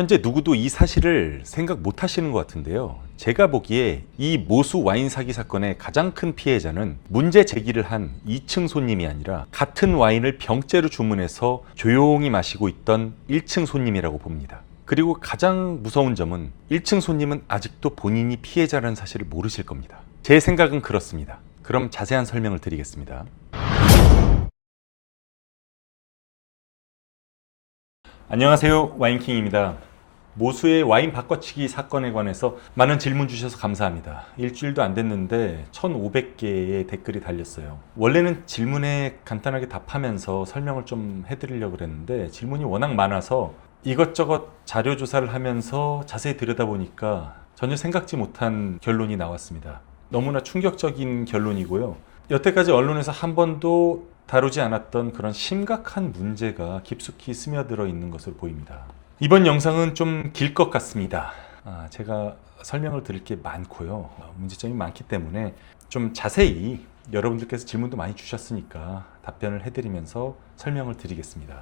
현재 누구도 이 사실을 생각 못 하시는 것 같은데요. 제가 보기에 이 모수 와인 사기 사건의 가장 큰 피해자는 문제 제기를 한 2층 손님이 아니라 같은 와인을 병째로 주문해서 조용히 마시고 있던 1층 손님이라고 봅니다. 그리고 가장 무서운 점은 1층 손님은 아직도 본인이 피해자라는 사실을 모르실 겁니다. 제 생각은 그렇습니다. 그럼 자세한 설명을 드리겠습니다. 안녕하세요, 와인킹입니다. 모수의 와인 바꿔치기 사건에 관해서 많은 질문 주셔서 감사합니다. 일주일도 안 됐는데 1,500개의 댓글이 달렸어요. 원래는 질문에 간단하게 답하면서 설명을 좀 해드리려고 그랬는데 질문이 워낙 많아서 이것저것 자료 조사를 하면서 자세히 들여다보니까 전혀 생각지 못한 결론이 나왔습니다. 너무나 충격적인 결론이고요. 여태까지 언론에서 한 번도 다루지 않았던 그런 심각한 문제가 깊숙이 스며들어 있는 것으로 보입니다. 이번 영상은 좀 길 것 같습니다. 제가 설명을 드릴 게 많고요. 문제점이 많기 때문에 좀 자세히 여러분들께서 질문도 많이 주셨으니까 답변을 해드리면서 설명을 드리겠습니다.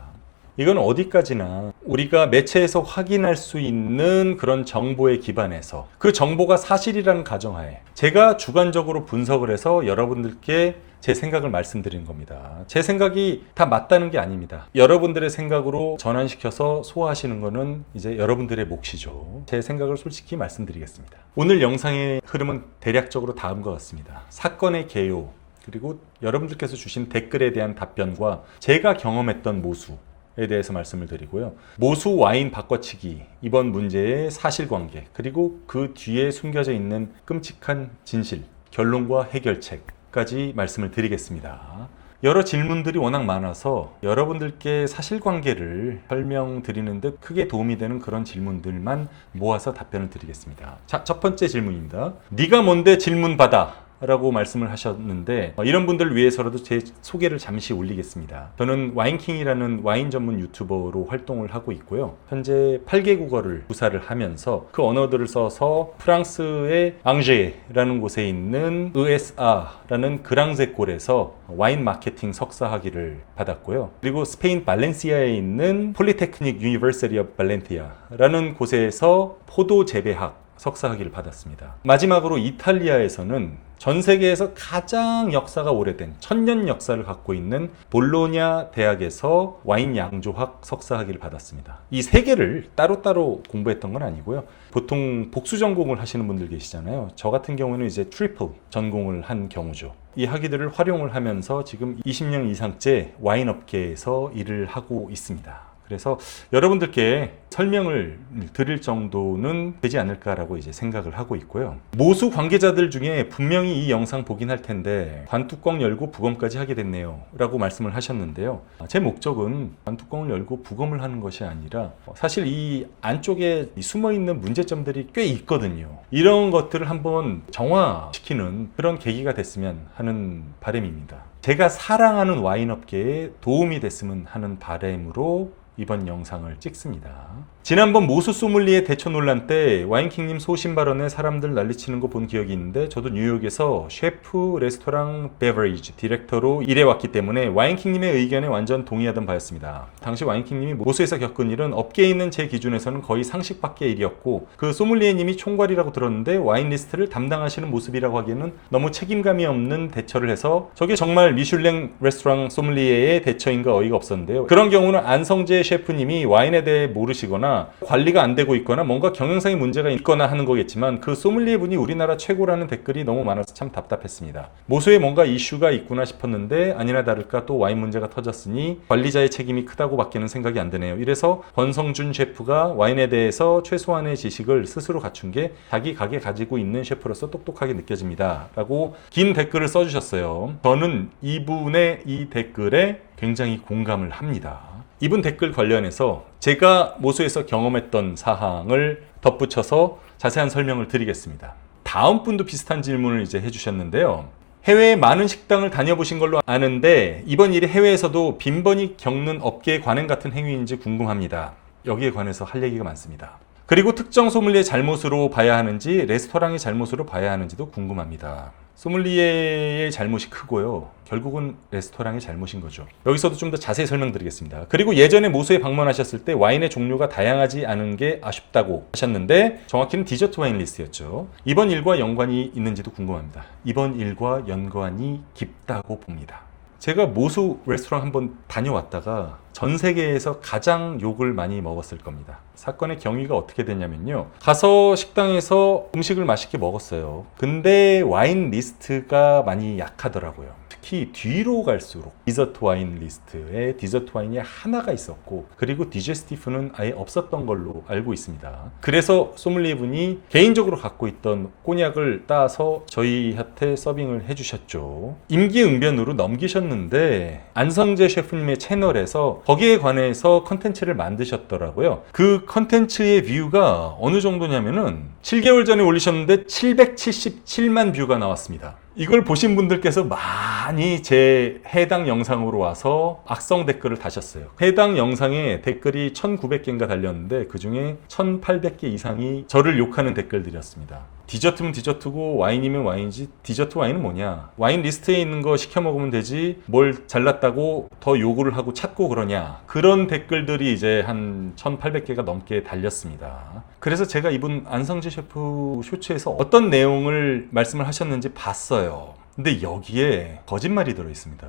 이건 어디까지나 우리가 매체에서 확인할 수 있는 그런 정보에 기반해서 그 정보가 사실이라는 가정하에 제가 주관적으로 분석을 해서 여러분들께 제 생각을 말씀드리는 겁니다. 제 생각이 다 맞다는 게 아닙니다. 여러분들의 생각으로 전환시켜서 소화하시는 거는 이제 여러분들의 몫이죠. 제 생각을 솔직히 말씀드리겠습니다. 오늘 영상의 흐름은 대략적으로 다음과 같습니다. 사건의 개요, 그리고 여러분들께서 주신 댓글에 대한 답변과 제가 경험했던 모수에 대해서 말씀을 드리고요. 모수 와인 바꿔치기, 이번 문제의 사실관계, 그리고 그 뒤에 숨겨져 있는 끔찍한 진실, 결론과 해결책까지 말씀을 드리겠습니다. 여러 질문들이 워낙 많아서 여러분들께 사실관계를 설명드리는데 크게 도움이 되는 그런 질문들만 모아서 답변을 드리겠습니다. 자, 첫 번째 질문입니다. 네가 뭔데 질문 받아? 라고 말씀을 하셨는데 이런 분들을 위해서라도 제 소개를 잠시 올리겠습니다. 저는 와인킹이라는 와인 전문 유튜버로 활동을 하고 있고요. 현재 8개 국어를 구사를 하면서 그 언어들을 써서 프랑스의 앙제라는 곳에 있는 ESA라는 그랑제골에서 와인 마케팅 석사 학위를 받았고요. 그리고 스페인 발렌시아에 있는 폴리테크닉 유니버시티 오브 발렌티아라는 곳에서 포도 재배학 석사 학위를 받았습니다. 마지막으로 이탈리아에서는 전 세계에서 가장 역사가 오래된 천년 역사를 갖고 있는 볼로냐 대학에서 와인 양조학 석사 학위를 받았습니다. 이 세 개를 따로따로 공부했던 건 아니고요. 보통 복수 전공을 하시는 분들 계시잖아요. 저 같은 경우는 이제 트리플 전공을 한 경우죠. 이 학위들을 활용을 하면서 지금 20년 이상째 와인 업계에서 일을 하고 있습니다. 그래서 여러분들께 설명을 드릴 정도는 되지 않을까라고 이제 생각을 하고 있고요. 모수 관계자들 중에 분명히 이 영상 보긴 할 텐데 관뚜껑 열고 부검까지 하게 됐네요 라고 말씀을 하셨는데요. 제 목적은 관뚜껑을 열고 부검을 하는 것이 아니라 사실 이 안쪽에 숨어있는 문제점들이 꽤 있거든요. 이런 것들을 한번 정화시키는 그런 계기가 됐으면 하는 바람입니다. 제가 사랑하는 와인 업계에 도움이 됐으면 하는 바람으로 이번 영상을 찍습니다. 지난번 모수 소믈리에 대처 논란 때 와인킹님 소신 발언에 사람들 난리치는 거 본 기억이 있는데 저도 뉴욕에서 셰프 레스토랑 베버리지 디렉터로 일해왔기 때문에 와인킹님의 의견에 완전 동의하던 바였습니다. 당시 와인킹님이 모수에서 겪은 일은 업계에 있는 제 기준에서는 거의 상식 밖의 일이었고 그 소믈리에님이 총괄이라고 들었는데 와인 리스트를 담당하시는 모습이라고 하기에는 너무 책임감이 없는 대처를 해서 저게 정말 미슐랭 레스토랑 소믈리에의 대처인가 어이가 없었는데요. 그런 경우는 안성재 셰프님이 와인에 대해 모르시거나 관리가 안 되고 있거나 뭔가 경영상의 문제가 있거나 하는 거겠지만 그 소믈리에 분이 우리나라 최고라는 댓글이 너무 많아서 참 답답했습니다. 모수에 뭔가 이슈가 있구나 싶었는데 아니나 다를까 또 와인 문제가 터졌으니 관리자의 책임이 크다고 밖에는 생각이 안 드네요. 이래서 권성준 셰프가 와인에 대해서 최소한의 지식을 스스로 갖춘 게 자기 가게 가지고 있는 셰프로서 똑똑하게 느껴집니다 라고 긴 댓글을 써주셨어요. 저는 이분의 이 댓글에 굉장히 공감을 합니다. 이분 댓글 관련해서 제가 모수에서 경험했던 사항을 덧붙여서 자세한 설명을 드리겠습니다. 다음 분도 비슷한 질문을 이제 해주셨는데요. 해외에 많은 식당을 다녀보신 걸로 아는데 이번 일이 해외에서도 빈번히 겪는 업계의 관행 같은 행위인지 궁금합니다. 여기에 관해서 할 얘기가 많습니다. 그리고 특정 소믈리의 잘못으로 봐야 하는지 레스토랑의 잘못으로 봐야 하는지도 궁금합니다. 소믈리에의 잘못이 크고요. 결국은 레스토랑의 잘못인 거죠. 여기서도 좀 더 자세히 설명드리겠습니다. 그리고 예전에 모수에 방문하셨을 때 와인의 종류가 다양하지 않은 게 아쉽다고 하셨는데 정확히는 디저트 와인 리스트였죠. 이번 일과 연관이 있는지도 궁금합니다. 이번 일과 연관이 깊다고 봅니다. 제가 모수 레스토랑 한번 다녀왔다가 전 세계에서 가장 욕을 많이 먹었을 겁니다. 사건의 경위가 어떻게 됐냐면요. 가서 식당에서 음식을 맛있게 먹었어요. 근데 와인 리스트가 많이 약하더라고요. 특히 뒤로 갈수록 디저트 와인 리스트에 디저트 와인이 하나가 있었고 그리고 디제스티프는 아예 없었던 걸로 알고 있습니다. 그래서 소믈리에 분이 개인적으로 갖고 있던 꼬냑을 따서 저희한테 서빙을 해주셨죠. 임기응변으로 넘기셨는데 안성재 셰프님의 채널에서 거기에 관해서 컨텐츠를 만드셨더라고요. 그 컨텐츠의 뷰가 어느 정도냐면은 7개월 전에 올리셨는데 777만 뷰가 나왔습니다. 이걸 보신 분들께서 많이 제 해당 영상으로 와서 악성 댓글을 다셨어요. 해당 영상에 댓글이 1900개인가 달렸는데 그중에 1800개 이상이 저를 욕하는 댓글들이었습니다. 디저트면 디저트고 와인이면 와인이지 디저트 와인은 뭐냐, 와인 리스트에 있는 거 시켜 먹으면 되지 뭘 잘났다고 더 요구를 하고 찾고 그러냐, 그런 댓글들이 이제 한 1800개가 넘게 달렸습니다. 그래서 제가 이분 안성재 셰프 쇼츠에서 어떤 내용을 말씀을 하셨는지 봤어요. 근데 여기에 거짓말이 들어있습니다.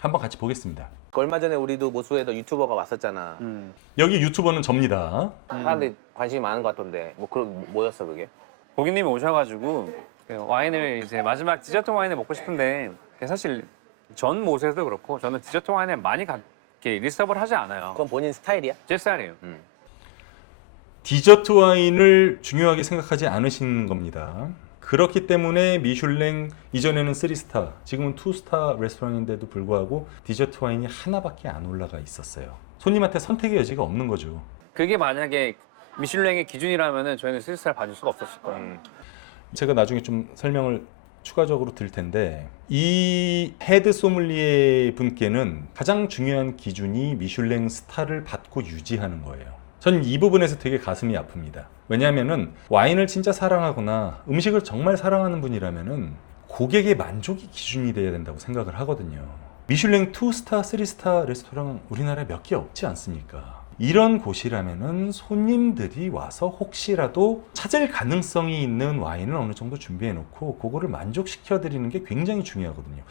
한번 같이 보겠습니다. 얼마 전에 우리도 모수에도 유튜버가 왔었잖아. 여기 유튜버는 접니다. 사람들이 관심이 많은 것 같던데 뭐 그런 뭐였어 그게? 고객님이 오셔가지고 와인을 이제 마지막 디저트 와인을 먹고 싶은데 사실 전 모세도 그렇고 저는 디저트 와인을 많이 이렇게 리스트업을 하지 않아요. 그건 본인 스타일이야? 제 스타일이에요. 디저트 와인을 중요하게 생각하지 않으신 겁니다. 그렇기 때문에 미슐랭 이전에는 3스타, 지금은 2스타 레스토랑인데도 불구하고 디저트 와인이 하나밖에 안 올라가 있었어요. 손님한테 선택의 여지가 없는 거죠. 그게 만약에 미슐랭의 기준이라면은 저희는 3스타를 봐줄 수가 없었을 거예요. 제가 나중에 좀 설명을 추가적으로 드릴 텐데 이 헤드 소믈리에 분께는 가장 중요한 기준이 미슐랭 스타를 받고 유지하는 거예요. 전 이 부분에서 되게 가슴이 아픕니다. 왜냐하면은 와인을 진짜 사랑하거나 음식을 정말 사랑하는 분이라면은 고객의 만족이 기준이 돼야 된다고 생각을 하거든요. 미슐랭 2스타, 3스타 레스토랑 우리나라에 몇 개 없지 않습니까? 이런 곳이라면은 손님들이 와서 혹시라도 찾을 가능성이 있는 와인을 어느 정도 준비해 놓고 그거를 만족시켜 드리는 게 굉장히 중요하거든요.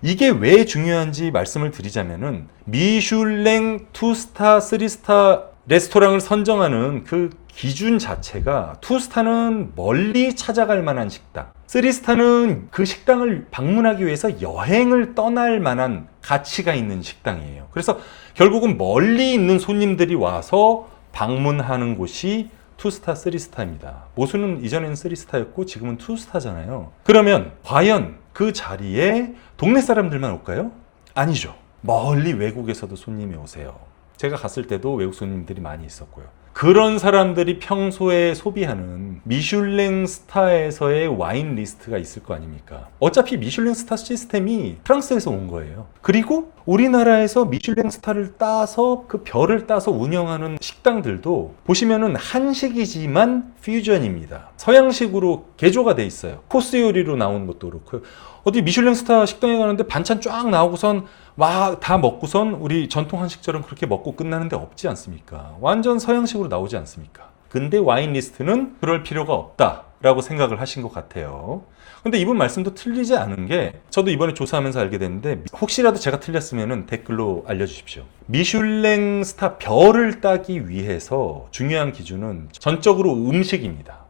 이게 왜 중요한지 말씀을 드리자면은 미슐랭 2스타, 3스타 레스토랑을 선정하는 그 기준 자체가 2스타는 멀리 찾아갈 만한 식당, 3스타는 그 식당을 방문하기 위해서 여행을 떠날 만한 가치가 있는 식당이에요. 그래서 결국은 멀리 있는 손님들이 와서 방문하는 곳이 2스타, 3스타입니다. 모수는 이전에는 3스타였고 지금은 2스타잖아요. 그러면 과연 그 자리에 동네 사람들만 올까요? 아니죠. 멀리 외국에서도 손님이 오세요. 제가 갔을 때도 외국 손님들이 많이 있었고요. 그런 사람들이 평소에 소비하는 미슐랭 스타에서의 와인 리스트가 있을 거 아닙니까? 어차피 미슐랭 스타 시스템이 프랑스에서 온 거예요. 그리고 우리나라에서 미슐랭 스타를 따서 그 별을 따서 운영하는 식당들도 보시면은 한식이지만 퓨전입니다. 서양식으로 개조가 돼 있어요. 코스 요리로 나오는 것도 그렇고요. 어디 미슐랭 스타 식당에 가는데 반찬 쫙 나오고선 막 다 먹고선 우리 전통 한식처럼 그렇게 먹고 끝나는 데 없지 않습니까? 완전 서양식으로 나오지 않습니까? 근데 와인 리스트는 그럴 필요가 없다라고 생각을 하신 것 같아요. 근데 이분 말씀도 틀리지 않은 게 저도 이번에 조사하면서 알게 됐는데 혹시라도 제가 틀렸으면 댓글로 알려주십시오. 미슐랭 스타 별을 따기 위해서 중요한 기준은 전적으로 음식입니다.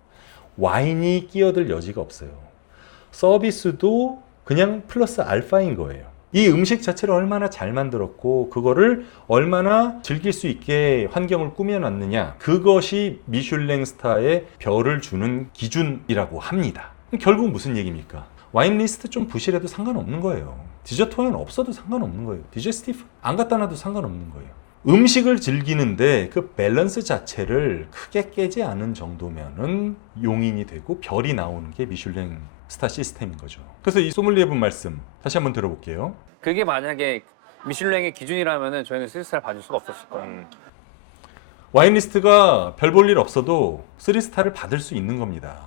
와인이 끼어들 여지가 없어요. 서비스도 그냥 플러스 알파인 거예요. 이 음식 자체를 얼마나 잘 만들었고 그거를 얼마나 즐길 수 있게 환경을 꾸며놨느냐, 그것이 미슐랭 스타에 별을 주는 기준이라고 합니다. 결국 무슨 얘기입니까? 와인 리스트 좀 부실해도 상관없는 거예요. 디저트 와인 없어도 상관없는 거예요. 디제스티브 안 갖다 놔도 상관없는 거예요. 음식을 즐기는데 그 밸런스 자체를 크게 깨지 않은 정도면은 용인이 되고 별이 나오는 게 미슐랭 스타 시스템인 거죠. 그래서 이 소믈리에 분 말씀 다시 한번 들어볼게요. 그게 만약에 미슐랭의 기준이라면은 저희는 3스타를 봐줄 수가 없었을 거예요. 와인 리스트가 별 볼 일 없어도 3스타를 받을 수 있는 겁니다.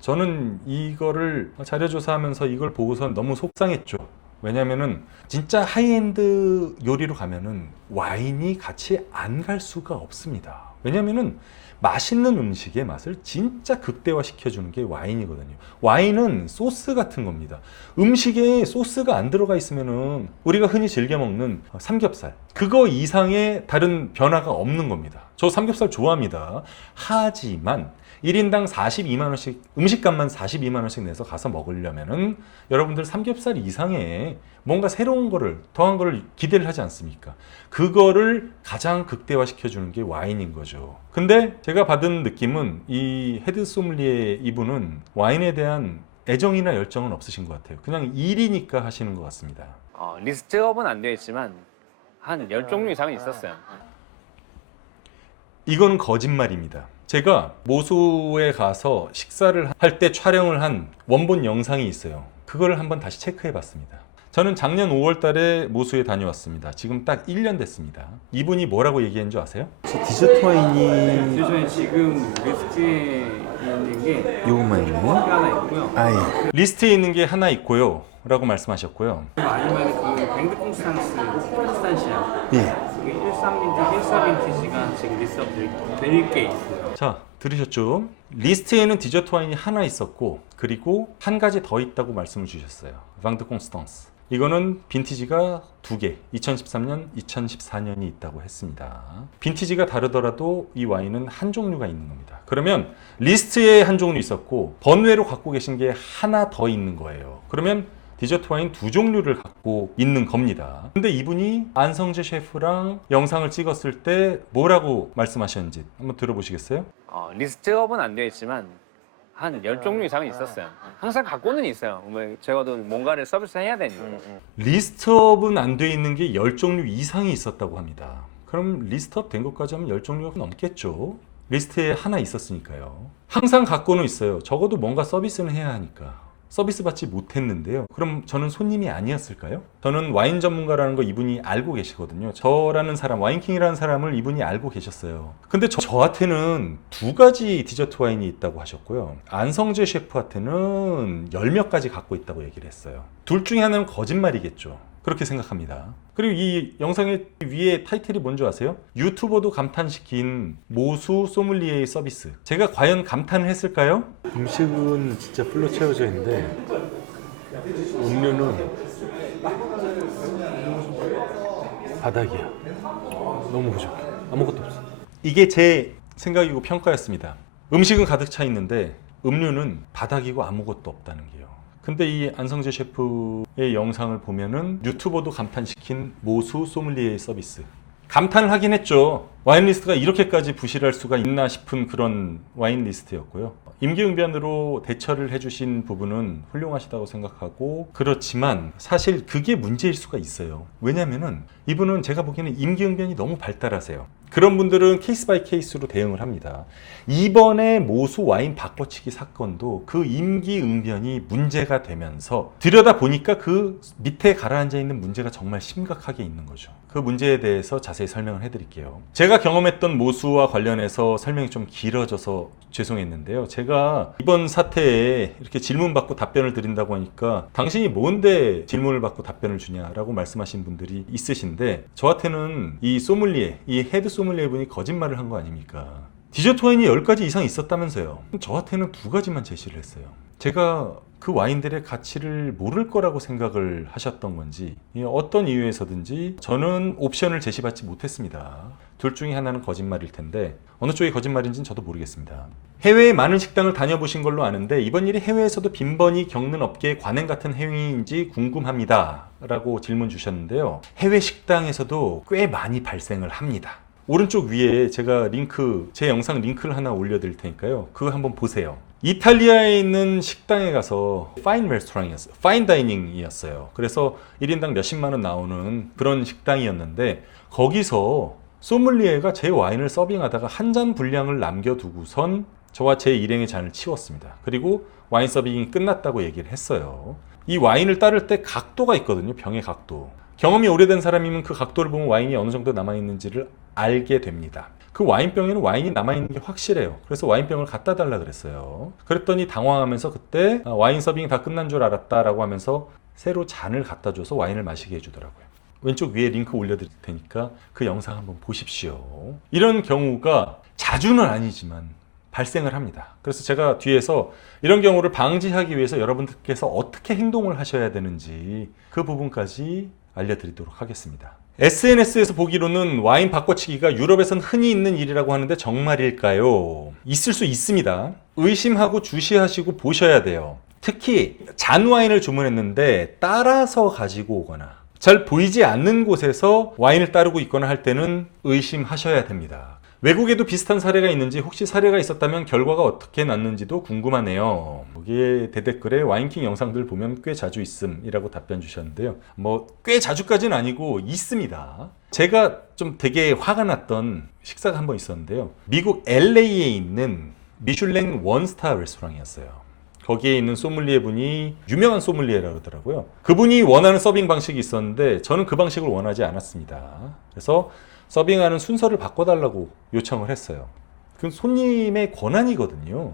저는 이거를 자료 조사하면서 이걸 보고선 너무 속상했죠. 왜냐면은 진짜 하이엔드 요리로 가면은 와인이 같이 안 갈 수가 없습니다. 왜냐면은 맛있는 음식의 맛을 진짜 극대화 시켜주는 게 와인이거든요. 와인은 소스 같은 겁니다. 음식에 소스가 안 들어가 있으면은 우리가 흔히 즐겨 먹는 삼겹살, 그거 이상의 다른 변화가 없는 겁니다. 저 삼겹살 좋아합니다. 하지만 1인당 42만 원씩, 음식값만 42만 원씩 내서 가서 먹으려면은 여러분들 삼겹살 이상의 뭔가 새로운 거를, 더한 거를 기대를 하지 않습니까? 그거를 가장 극대화 시켜주는 게 와인인 거죠. 근데 제가 받은 느낌은 이 헤드 소믈리에 이분은 와인에 대한 애정이나 열정은 없으신 것 같아요. 그냥 일이니까 하시는 것 같습니다. 리스트업은 안 되어 있지만 한 10종류 이상은 있었어요. 이건 거짓말입니다. 제가 모수에 가서 식사를 할 때 촬영을 한 원본 영상이 있어요. 그걸 한번 다시 체크해 봤습니다. 저는 작년 5월 달에 모수에 다녀왔습니다. 지금 딱 1년 됐습니다. 이분이 뭐라고 얘기한 줄 아세요? 디저트 와인이 요즘에 지금 리스트에 있는 게 요것만 있네요. 하나 있고요. 아예. 리스트에 있는 게 하나 있고요. 라고 말씀하셨고요. 아니면 그 뱅드 콩스탄시아 예. 그게 14빈티지가 지금 리스트업 될 게 있고요. 자, 들으셨죠? 리스트에는 디저트 와인이 하나 있었고, 그리고 한 가지 더 있다고 말씀을 주셨어요. 방드 콩스탄스. 이거는 빈티지가 2개, 2013년, 2014년이 있다고 했습니다. 빈티지가 다르더라도 이 와인은 한 종류가 있는 겁니다. 그러면 리스트에 한 종류 있었고 번외로 갖고 계신 게 하나 더 있는 거예요. 그러면 디저트 와인 2종류를 갖고 있는 겁니다. 근데 이분이 안성재 셰프랑 영상을 찍었을 때 뭐라고 말씀하셨는지 한번 들어보시겠어요? 리스트업은 안 되어 있지만 한 10종류 이상은 있었어요. 항상 갖고는 있어요. 제가도 뭔가를 서비스 해야 되니까. 리스트업은 안 돼 있는 게 10종류 이상이 있었다고 합니다. 그럼 리스트업 된 것까지 하면 10종류가 넘겠죠? 리스트에 하나 있었으니까요. 항상 갖고는 있어요. 적어도 뭔가 서비스는 해야 하니까. 서비스 받지 못했는데요. 그럼 저는 손님이 아니었을까요? 저는 와인 전문가라는 거 이분이 알고 계시거든요. 저라는 사람, 와인킹이라는 사람을 이분이 알고 계셨어요. 근데 저한테는 2가지 디저트 와인이 있다고 하셨고요. 안성재 셰프한테는 10몇 가지 갖고 있다고 얘기를 했어요. 둘 중에 하나는 거짓말이겠죠. 그렇게 생각합니다. 그리고 이 영상의 위에 타이틀이 뭔지 아세요? 유튜버도 감탄시킨 모수 소믈리에의 서비스. 제가 과연 감탄을 했을까요? 음식은 진짜 풀로 채워져 있는데 음료는 바닥이야. 너무 부족해. 아무것도 없어. 이게 제 생각이고 평가였습니다. 음식은 가득 차 있는데 음료는 바닥이고 아무것도 없다는 게요. 근데 이 안성재 셰프의 영상을 보면은 유튜버도 감탄시킨 모수 소믈리에의 서비스. 감탄을 하긴 했죠. 와인 리스트가 이렇게까지 부실할 수가 있나 싶은 그런 와인 리스트였고요. 임기응변으로 대처를 해주신 부분은 훌륭하시다고 생각하고, 그렇지만 사실 그게 문제일 수가 있어요. 왜냐면은 이분은 제가 보기에는 임기응변이 너무 발달하세요. 그런 분들은 케이스 바이 케이스로 대응을 합니다. 이번에 모수 와인 바꿔치기 사건도 그 임기응변이 문제가 되면서 들여다보니까 그 밑에 가라앉아 있는 문제가 정말 심각하게 있는 거죠. 그 문제에 대해서 자세히 설명을 해드릴게요. 제가 경험했던 모수와 관련해서 설명이 좀 길어져서 죄송했는데요. 제가 이번 사태에 이렇게 질문 받고 답변을 드린다고 하니까 당신이 뭔데 질문을 받고 답변을 주냐라고 말씀하신 분들이 있으신데, 저한테는 이 소믈리에, 이 헤드 소믈리에 분이 거짓말을 한 거 아닙니까? 디저트 와인이 10가지 이상 있었다면서요. 저한테는 2가지만 제시를 했어요. 제가 그 와인들의 가치를 모를 거라고 생각을 하셨던 건지, 어떤 이유에서든지 저는 옵션을 제시받지 못했습니다. 둘 중에 하나는 거짓말일 텐데 어느 쪽이 거짓말인지는 저도 모르겠습니다. 해외에 많은 식당을 다녀보신 걸로 아는데 이번 일이 해외에서도 빈번히 겪는 업계의 관행 같은 행위인지 궁금합니다 라고 질문 주셨는데요. 해외 식당에서도 꽤 많이 발생을 합니다. 오른쪽 위에 제가 제 영상 링크를 하나 올려드릴 테니까요. 그거 한번 보세요. 이탈리아에 있는 식당에 가서 파인 레스토랑이었어요. 파인 다이닝이었어요. 그래서 1인당 몇십만 원 나오는 그런 식당이었는데, 거기서 소믈리에가 제 와인을 서빙하다가 한 잔 분량을 남겨두고선 저와 제 일행의 잔을 치웠습니다. 그리고 와인 서빙이 끝났다고 얘기를 했어요. 이 와인을 따를 때 각도가 있거든요. 병의 각도. 경험이 오래된 사람이면 그 각도를 보면 와인이 어느 정도 남아있는지를 알게 됩니다. 그 와인병에는 와인이 남아있는 게 확실해요. 그래서 와인병을 갖다 달라 그랬어요. 그랬더니 당황하면서 그때 와인 서빙이 다 끝난 줄 알았다라고 하면서 새로 잔을 갖다 줘서 와인을 마시게 해주더라고요. 왼쪽 위에 링크 올려드릴 테니까 그 영상 한번 보십시오. 이런 경우가 자주는 아니지만 발생을 합니다. 그래서 제가 뒤에서 이런 경우를 방지하기 위해서 여러분들께서 어떻게 행동을 하셔야 되는지 그 부분까지 알려드리도록 하겠습니다. SNS에서 보기로는 와인 바꿔치기가 유럽에선 흔히 있는 일이라고 하는데 정말일까요? 있을 수 있습니다. 의심하고 주시하시고 보셔야 돼요. 특히 잔 와인을 주문했는데 따라서 가지고 오거나 잘 보이지 않는 곳에서 와인을 따르고 있거나 할 때는 의심하셔야 됩니다. 외국에도 비슷한 사례가 있는지 혹시 사례가 있었다면 결과가 어떻게 났는지도 궁금하네요. 여기에 대댓글에 와인킹 영상들 보면 꽤 자주 있음이라고 답변 주셨는데요. 뭐 꽤 자주까지는 아니고 있습니다. 제가 좀 되게 화가 났던 식사가 한 번 있었는데요. 미국 LA에 있는 미슐랭 원스타 레스토랑이었어요. 거기에 있는 소믈리에 분이 유명한 소믈리에라고 그러더라고요. 그분이 원하는 서빙 방식이 있었는데 저는 그 방식을 원하지 않았습니다. 그래서 서빙하는 순서를 바꿔달라고 요청을 했어요. 그건 손님의 권한이거든요.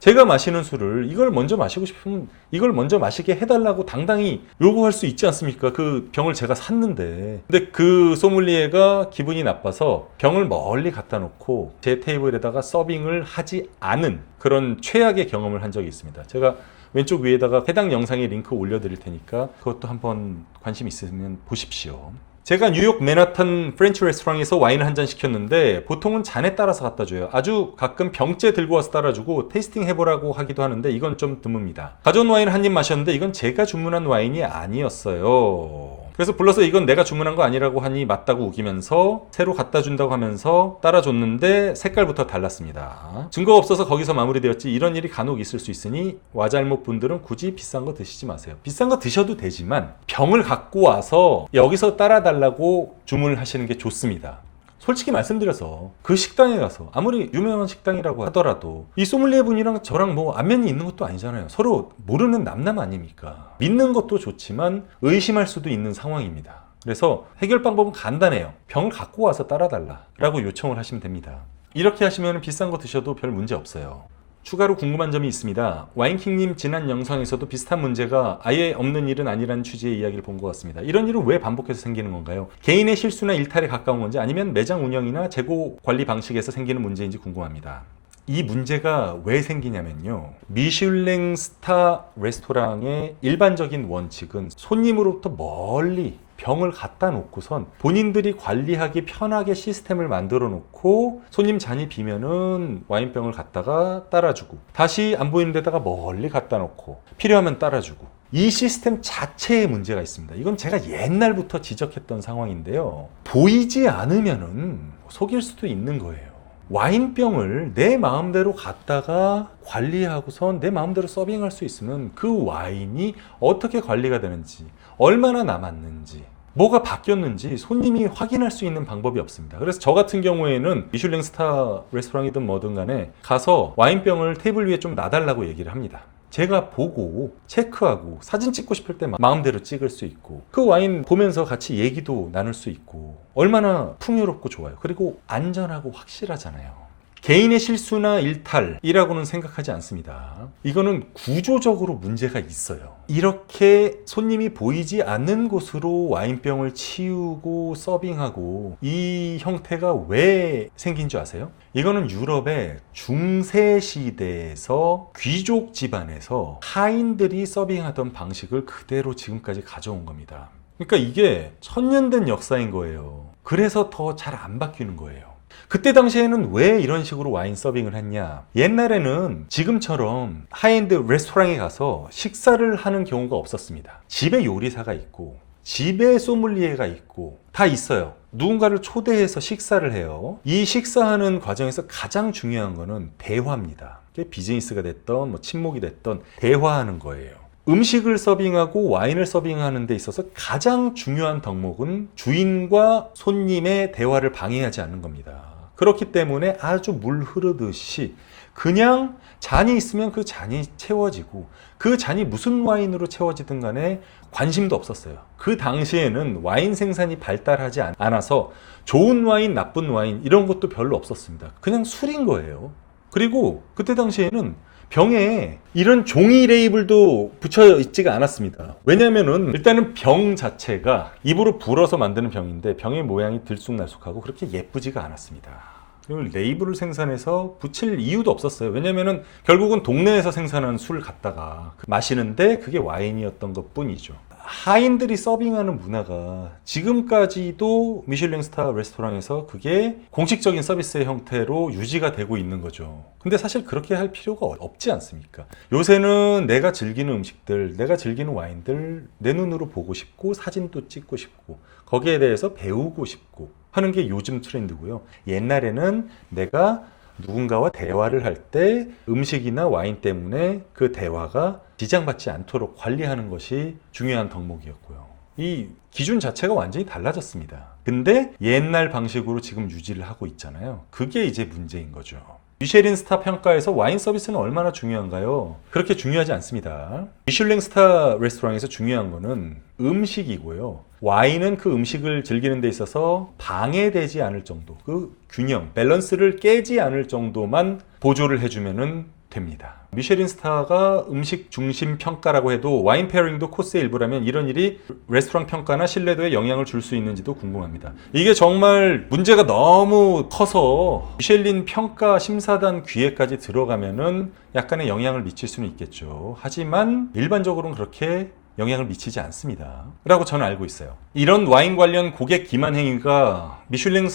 제가 마시는 술을 이걸 먼저 마시고 싶으면 이걸 먼저 마시게 해달라고 당당히 요구할 수 있지 않습니까? 그 병을 제가 샀는데. 근데 그 소믈리에가 기분이 나빠서 병을 멀리 갖다 놓고 제 테이블에다가 서빙을 하지 않은 그런 최악의 경험을 한 적이 있습니다. 제가 왼쪽 위에다가 해당 영상의 링크 올려드릴 테니까 그것도 한번 관심 있으면 보십시오. 제가 뉴욕 맨하탄 프렌치 레스토랑에서 와인을 한 잔 시켰는데 보통은 잔에 따라서 갖다 줘요. 아주 가끔 병째 들고 와서 따라주고 테이스팅 해보라고 하기도 하는데 이건 좀 드뭅니다. 가져온 와인을 한 입 마셨는데 이건 제가 주문한 와인이 아니었어요. 그래서 불러서 이건 내가 주문한 거 아니라고 하니 맞다고 우기면서 새로 갖다 준다고 하면서 따라줬는데 색깔부터 달랐습니다. 증거가 없어서 거기서 마무리되었지 이런 일이 간혹 있을 수 있으니 와잘못 분들은 굳이 비싼 거 드시지 마세요. 비싼 거 드셔도 되지만 병을 갖고 와서 여기서 따라달라고 주문을 하시는 게 좋습니다. 솔직히 말씀드려서 그 식당에 가서 아무리 유명한 식당이라고 하더라도 이 소믈리에 분이랑 저랑 뭐 안면이 있는 것도 아니잖아요. 서로 모르는 남남 아닙니까? 믿는 것도 좋지만 의심할 수도 있는 상황입니다. 그래서 해결 방법은 간단해요. 병을 갖고 와서 따라달라 라고 요청을 하시면 됩니다. 이렇게 하시면 비싼 거 드셔도 별 문제 없어요. 추가로 궁금한 점이 있습니다. 와인킹님 지난 영상에서도 비슷한 문제가 아예 없는 일은 아니라는 취지의 이야기를 본 것 같습니다. 이런 일은 왜 반복해서 생기는 건가요? 개인의 실수나 일탈에 가까운 건지 아니면 매장 운영이나 재고 관리 방식에서 생기는 문제인지 궁금합니다. 이 문제가 왜 생기냐면요. 미슐랭 스타 레스토랑의 일반적인 원칙은 손님으로부터 멀리 병을 갖다 놓고선 본인들이 관리하기 편하게 시스템을 만들어 놓고 손님 잔이 비면은 와인병을 갖다가 따라주고 다시 안 보이는 데다가 멀리 갖다 놓고 필요하면 따라주고 이 시스템 자체에 문제가 있습니다. 이건 제가 옛날부터 지적했던 상황인데요. 보이지 않으면은 속일 수도 있는 거예요. 와인병을 내 마음대로 갖다가 관리하고선 내 마음대로 서빙할 수 있으면 그 와인이 어떻게 관리가 되는지 얼마나 남았는지 뭐가 바뀌었는지 손님이 확인할 수 있는 방법이 없습니다. 그래서 저 같은 경우에는 미슐랭 스타 레스토랑이든 뭐든 간에 가서 와인병을 테이블 위에 좀 놔달라고 얘기를 합니다. 제가 보고 체크하고 사진 찍고 싶을 때 마음대로 찍을 수 있고 그 와인 보면서 같이 얘기도 나눌 수 있고 얼마나 풍요롭고 좋아요. 그리고 안전하고 확실하잖아요. 개인의 실수나 일탈이라고는 생각하지 않습니다. 이거는 구조적으로 문제가 있어요. 이렇게 손님이 보이지 않는 곳으로 와인병을 치우고 서빙하고 이 형태가 왜 생긴 줄 아세요? 이거는 유럽의 중세 시대에서 귀족 집안에서 하인들이 서빙하던 방식을 그대로 지금까지 가져온 겁니다. 그러니까 이게 천년 된 역사인 거예요. 그래서 더 잘 안 바뀌는 거예요. 그때 당시에는 왜 이런 식으로 와인 서빙을 했냐? 옛날에는 지금처럼 하이엔드 레스토랑에 가서 식사를 하는 경우가 없었습니다. 집에 요리사가 있고 집에 소믈리에가 있고 다 있어요. 누군가를 초대해서 식사를 해요. 이 식사하는 과정에서 가장 중요한 거는 대화입니다. 비즈니스가 됐던 뭐 친목이 됐던 대화하는 거예요. 음식을 서빙하고 와인을 서빙하는 데 있어서 가장 중요한 덕목은 주인과 손님의 대화를 방해하지 않는 겁니다. 그렇기 때문에 아주 물 흐르듯이 그냥 잔이 있으면 그 잔이 채워지고 그 잔이 무슨 와인으로 채워지든 간에 관심도 없었어요. 그 당시에는 와인 생산이 발달하지 않아서 좋은 와인, 나쁜 와인 이런 것도 별로 없었습니다. 그냥 술인 거예요. 그리고 그때 당시에는 병에 이런 종이 레이블도 붙여 있지가 않았습니다. 왜냐면은 일단은 병 자체가 입으로 불어서 만드는 병인데 병의 모양이 들쑥날쑥하고 그렇게 예쁘지가 않았습니다. 그리고 레이블을 생산해서 붙일 이유도 없었어요. 왜냐면은 결국은 동네에서 생산한 술 갖다가 마시는데 그게 와인이었던 것 뿐이죠. 하인들이 서빙하는 문화가 지금까지도 미슐랭 스타 레스토랑에서 그게 공식적인 서비스의 형태로 유지가 되고 있는 거죠. 근데 사실 그렇게 할 필요가 없지 않습니까? 요새는 내가 즐기는 음식들, 내가 즐기는 와인들 내 눈으로 보고 싶고 사진도 찍고 싶고 거기에 대해서 배우고 싶고 하는 게 요즘 트렌드고요. 옛날에는 내가 누군가와 대화를 할 때 음식이나 와인 때문에 그 대화가 지장받지 않도록 관리하는 것이 중요한 덕목이었고요. 이 기준 자체가 완전히 달라졌습니다. 근데 옛날 방식으로 지금 유지를 하고 있잖아요. 그게 이제 문제인 거죠. 미쉐린 스타 평가에서 와인 서비스는 얼마나 중요한가요? 그렇게 중요하지 않습니다. 미슐랭 스타 레스토랑에서 중요한 거는 음식이고요. 와인은 그 음식을 즐기는 데 있어서 방해되지 않을 정도, 그 균형, 밸런스를 깨지 않을 정도만 보조를 해주면 됩니다. 미쉐린 스타가 음식 중심 평가라고 해도 와인 페어링도 코스의 일부라면 이런 일이 레스토랑 평가나 신뢰도에 영향을 줄 수 있는지도 궁금합니다. 이게 정말 문제가 너무 커서 미슐린 평가 심사단 귀에까지 들어가면은 약간의 영향을 미칠 수는 있겠죠. 하지만 일반적으로는 그렇게 영향을 미치지 않습니다. 라고 저는 알고 있어요. 이런 와인 관련 고객 기만 행위가 미슐랭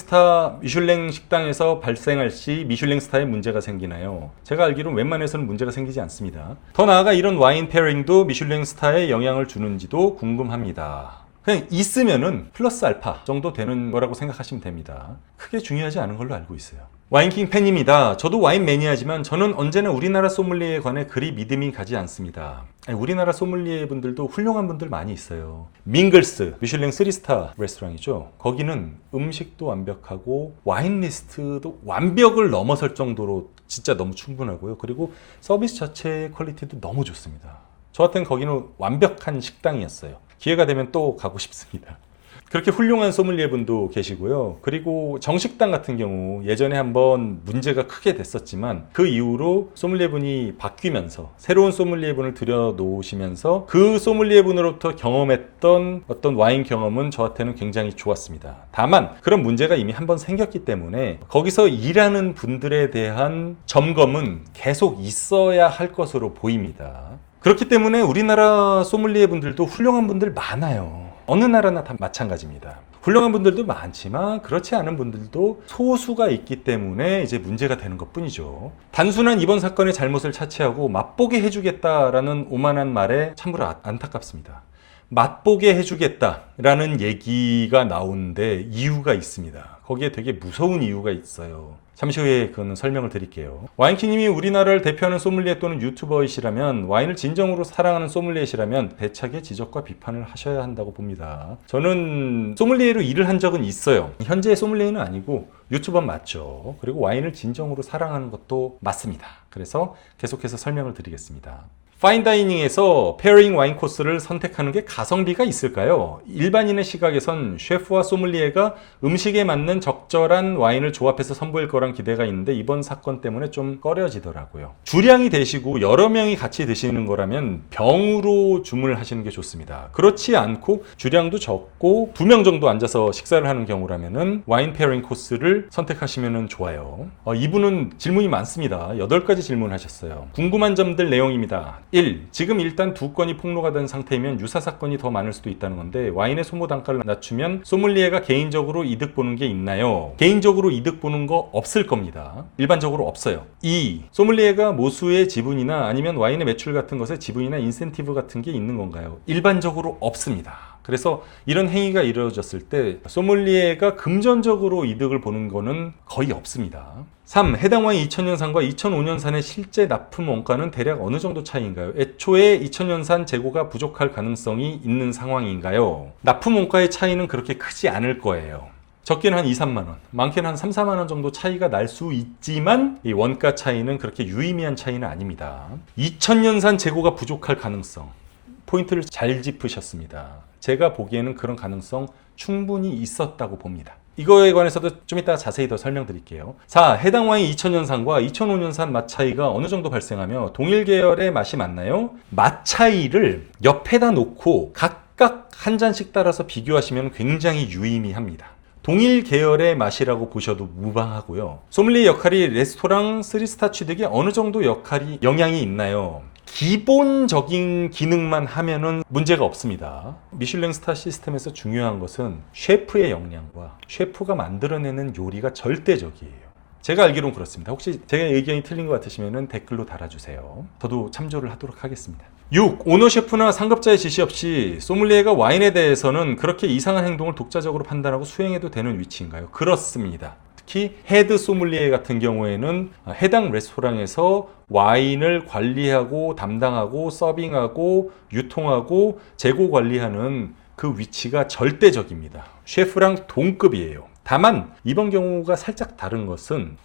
식당에서 발생할 시 미슐랭 스타에 문제가 생기나요? 제가 알기로는 웬만해서는 문제가 생기지 않습니다. 더 나아가 이런 와인 페어링도 미슐랭 스타에 영향을 주는지도 궁금합니다. 그냥 있으면은 플러스 알파 정도 되는 거라고 생각하시면 됩니다. 크게 중요하지 않은 걸로 알고 있어요. 와인킹 팬입니다. 저도 와인 매니아지만 저는 언제나 우리나라 소믈리에에 관해 그리 믿음이 가지 않습니다. 우리나라 소믈리에 분들도 훌륭한 분들 많이 있어요. 밍글스, 미슐랭 3스타 레스토랑이죠. 거기는 음식도 완벽하고 와인 리스트도 완벽을 넘어설 정도로 진짜 너무 충분하고요. 그리고 서비스 자체의 퀄리티도 너무 좋습니다. 저한테는 거기는 완벽한 식당이었어요. 기회가 되면 또 가고 싶습니다. 그렇게 훌륭한 소믈리에 분도 계시고요. 그리고 정식당 같은 경우 예전에 한번 문제가 크게 됐었지만 그 이후로 소믈리에 분이 바뀌면서 새로운 소믈리에 분을 들여놓으시면서 그 소믈리에 분으로부터 경험했던 어떤 와인 경험은 저한테는 굉장히 좋았습니다. 다만 그런 문제가 이미 한번 생겼기 때문에 거기서 일하는 분들에 대한 점검은 계속 있어야 할 것으로 보입니다. 그렇기 때문에 우리나라 소믈리에 분들도 훌륭한 분들 많아요. 어느 나라나 다 마찬가지입니다. 훌륭한 분들도 많지만 그렇지 않은 분들도 소수가 있기 때문에 이제 문제가 되는 것 뿐이죠. 단순한 이번 사건의 잘못을 차치하고 맛보게 해주겠다라는 오만한 말에 참으로 안타깝습니다. 맛보게 해주겠다라는 얘기가 나오는데 이유가 있습니다. 거기에 되게 무서운 이유가 있어요. 잠시 후에 그건 설명을 드릴게요. 와인킹님이 우리나라를 대표하는 소믈리에 또는 유튜버이시라면 와인을 진정으로 사랑하는 소믈리에시라면 대차게 지적과 비판을 하셔야 한다고 봅니다. 저는 소믈리에로 일을 한 적은 있어요. 현재 소믈리에는 아니고 유튜버 맞죠. 그리고 와인을 진정으로 사랑하는 것도 맞습니다. 그래서 계속해서 설명을 드리겠습니다. 파인다이닝에서 페어링 와인 코스를 선택하는 게 가성비가 있을까요? 일반인의 시각에선 셰프와 소믈리에가 음식에 맞는 적절한 와인을 조합해서 선보일 거란 기대가 있는데 이번 사건 때문에 좀 꺼려지더라고요. 주량이 되시고 여러 명이 같이 드시는 거라면 병으로 주문을 하시는 게 좋습니다. 그렇지 않고 주량도 적고 2명 정도 앉아서 식사를 하는 경우라면 와인 페어링 코스를 선택하시면 좋아요. 이분은 질문이 많습니다. 8가지 질문하셨어요. 궁금한 점들 내용입니다. 1. 지금 일단 2건이 폭로가 된 상태이면 유사사건이 더 많을 수도 있다는 건데 와인의 소모 단가를 낮추면 소믈리에가 개인적으로 이득 보는 게 있나요? 개인적으로 이득 보는 거 없을 겁니다. 일반적으로 없어요. 2. 소믈리에가 모수의 지분이나 아니면 와인의 매출 같은 것에 지분이나 인센티브 같은 게 있는 건가요? 일반적으로 없습니다. 그래서 이런 행위가 이루어졌을 때 소믈리에가 금전적으로 이득을 보는 거는 거의 없습니다. 3. 해당 와인 2000년산과 2005년산의 실제 납품 원가는 대략 어느 정도 차이인가요? 애초에 2000년산 재고가 부족할 가능성이 있는 상황인가요? 납품 원가의 차이는 그렇게 크지 않을 거예요. 적게는 한 2, 3만 원, 많게는 한 3, 4만 원 정도 차이가 날 수 있지만 이 원가 차이는 그렇게 유의미한 차이는 아닙니다. 2000년산 재고가 부족할 가능성, 포인트를 잘 짚으셨습니다. 제가 보기에는 그런 가능성 충분히 있었다고 봅니다. 이거에 관해서도 좀 이따가 자세히 더 설명드릴게요. 자, 해당 와인 2000년산과 2005년산 맛 차이가 어느 정도 발생하며 동일 계열의 맛이 맞나요? 맛 차이를 옆에다 놓고 각각 한 잔씩 따라서 비교하시면 굉장히 유의미합니다. 동일 계열의 맛이라고 보셔도 무방하고요. 소믈리에 역할이 레스토랑 3스타 취득에 어느 정도 영향이 있나요? 기본적인 기능만 하면은 문제가 없습니다. 미슐랭 스타 시스템에서 중요한 것은 셰프의 역량과 셰프가 만들어내는 요리가 절대적이에요. 제가 알기로는 그렇습니다. 혹시 제 의견이 틀린 것 같으시면 댓글로 달아주세요. 저도 참조를 하도록 하겠습니다. 6. 오너 셰프나 상급자의 지시 없이 소믈리에가 와인에 대해서는 그렇게 이상한 행동을 독자적으로 판단하고 수행해도 되는 위치인가요? 그렇습니다. 특히 헤드 소믈리에 같은 경우에는 해당 레스토랑에서 와인을 관리하고 담당하고 서빙하고 유통하고 재고 관리하는 그 위치가 절대적입니다. 셰프랑 동급이에요. 다만 이번 경우가 살짝 다른 것은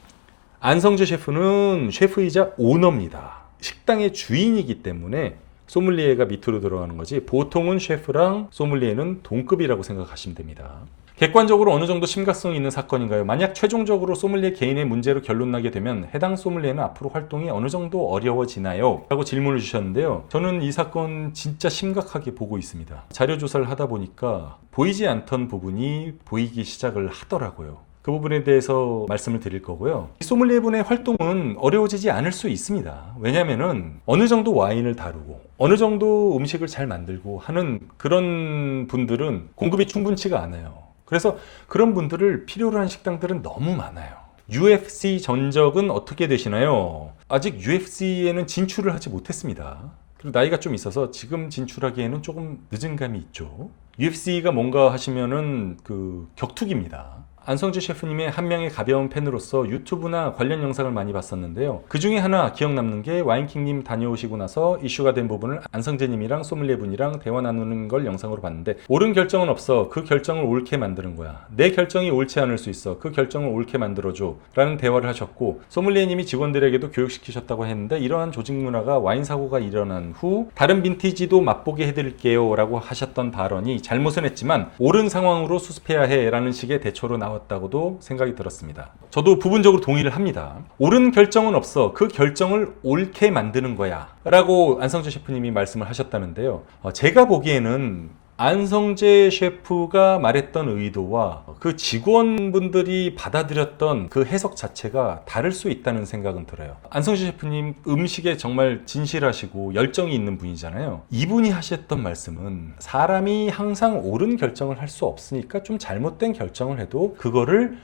안성재 셰프는 셰프이자 오너입니다. 식당의 주인이기 때문에 소믈리에가 밑으로 들어가는 거지, 보통은 셰프랑 소믈리에는 동급이라고 생각하시면 됩니다. 객관적으로 어느 정도 심각성이 있는 사건인가요? 만약 최종적으로 소믈리에 개인의 문제로 결론나게 되면 해당 소믈리에는 앞으로 활동이 어느 정도 어려워지나요? 라고 질문을 주셨는데요. 저는 이 사건 진짜 심각하게 보고 있습니다. 자료 조사를 하다 보니까 보이지 않던 부분이 보이기 시작을 하더라고요. 그 부분에 대해서 말씀을 드릴 거고요. 이 소믈리에분의 활동은 어려워지지 않을 수 있습니다. 왜냐면은 어느 정도 와인을 다루고 어느 정도 음식을 잘 만들고 하는 그런 분들은 공급이 충분치가 않아요. 그래서 그런 분들을 필요로 한 식당들은 너무 많아요. UFC 전적은 어떻게 되시나요? 아직 UFC에는 진출을 하지 못했습니다. 그리고 나이가 좀 있어서 지금 진출하기에는 조금 늦은 감이 있죠. UFC가 뭔가 하시면은 그 격투기입니다. 안성재 셰프님의 한 명의 가벼운 팬으로서 유튜브나 관련 영상을 많이 봤었는데요. 그 중에 하나 기억 남는 게 와인킹님 다녀오시고 나서 이슈가 된 부분을 안성재님이랑 소믈리에분이랑 대화 나누는 걸 영상으로 봤는데, 옳은 결정은 없어. 그 결정을 옳게 만드는 거야. 내 결정이 옳지 않을 수 있어. 그 결정을 옳게 만들어줘. 라는 대화를 하셨고, 소믈리에님이 직원들에게도 교육시키셨다고 했는데, 이러한 조직 문화가 와인 사고가 일어난 후 다른 빈티지도 맛보게 해드릴게요 라고 하셨던 발언이 잘못은 했지만 옳은 상황으로 수습해야 해 라는 식의 대처로 나왔다고도 생각이 들었습니다. 저도 부분적으로 동의를 합니다. 옳은 결정은 없어. 그 결정을 옳게 만드는 거야 라고 안성재 셰프님이 말씀을 하셨다는데요. 제가 보기에는 안성재 셰프가 말했던 의도와 그 직원분들이 받아들였던 그 해석 자체가 다를 수 있다는 생각은 들어요. 안성재 셰프님 음식에 정말 진실하시고 열정이 있는 분이잖아요. 이분이 하셨던 말씀은 사람이 항상 옳은 결정을 할 수 없으니까 좀 잘못된 결정을 해도 그거를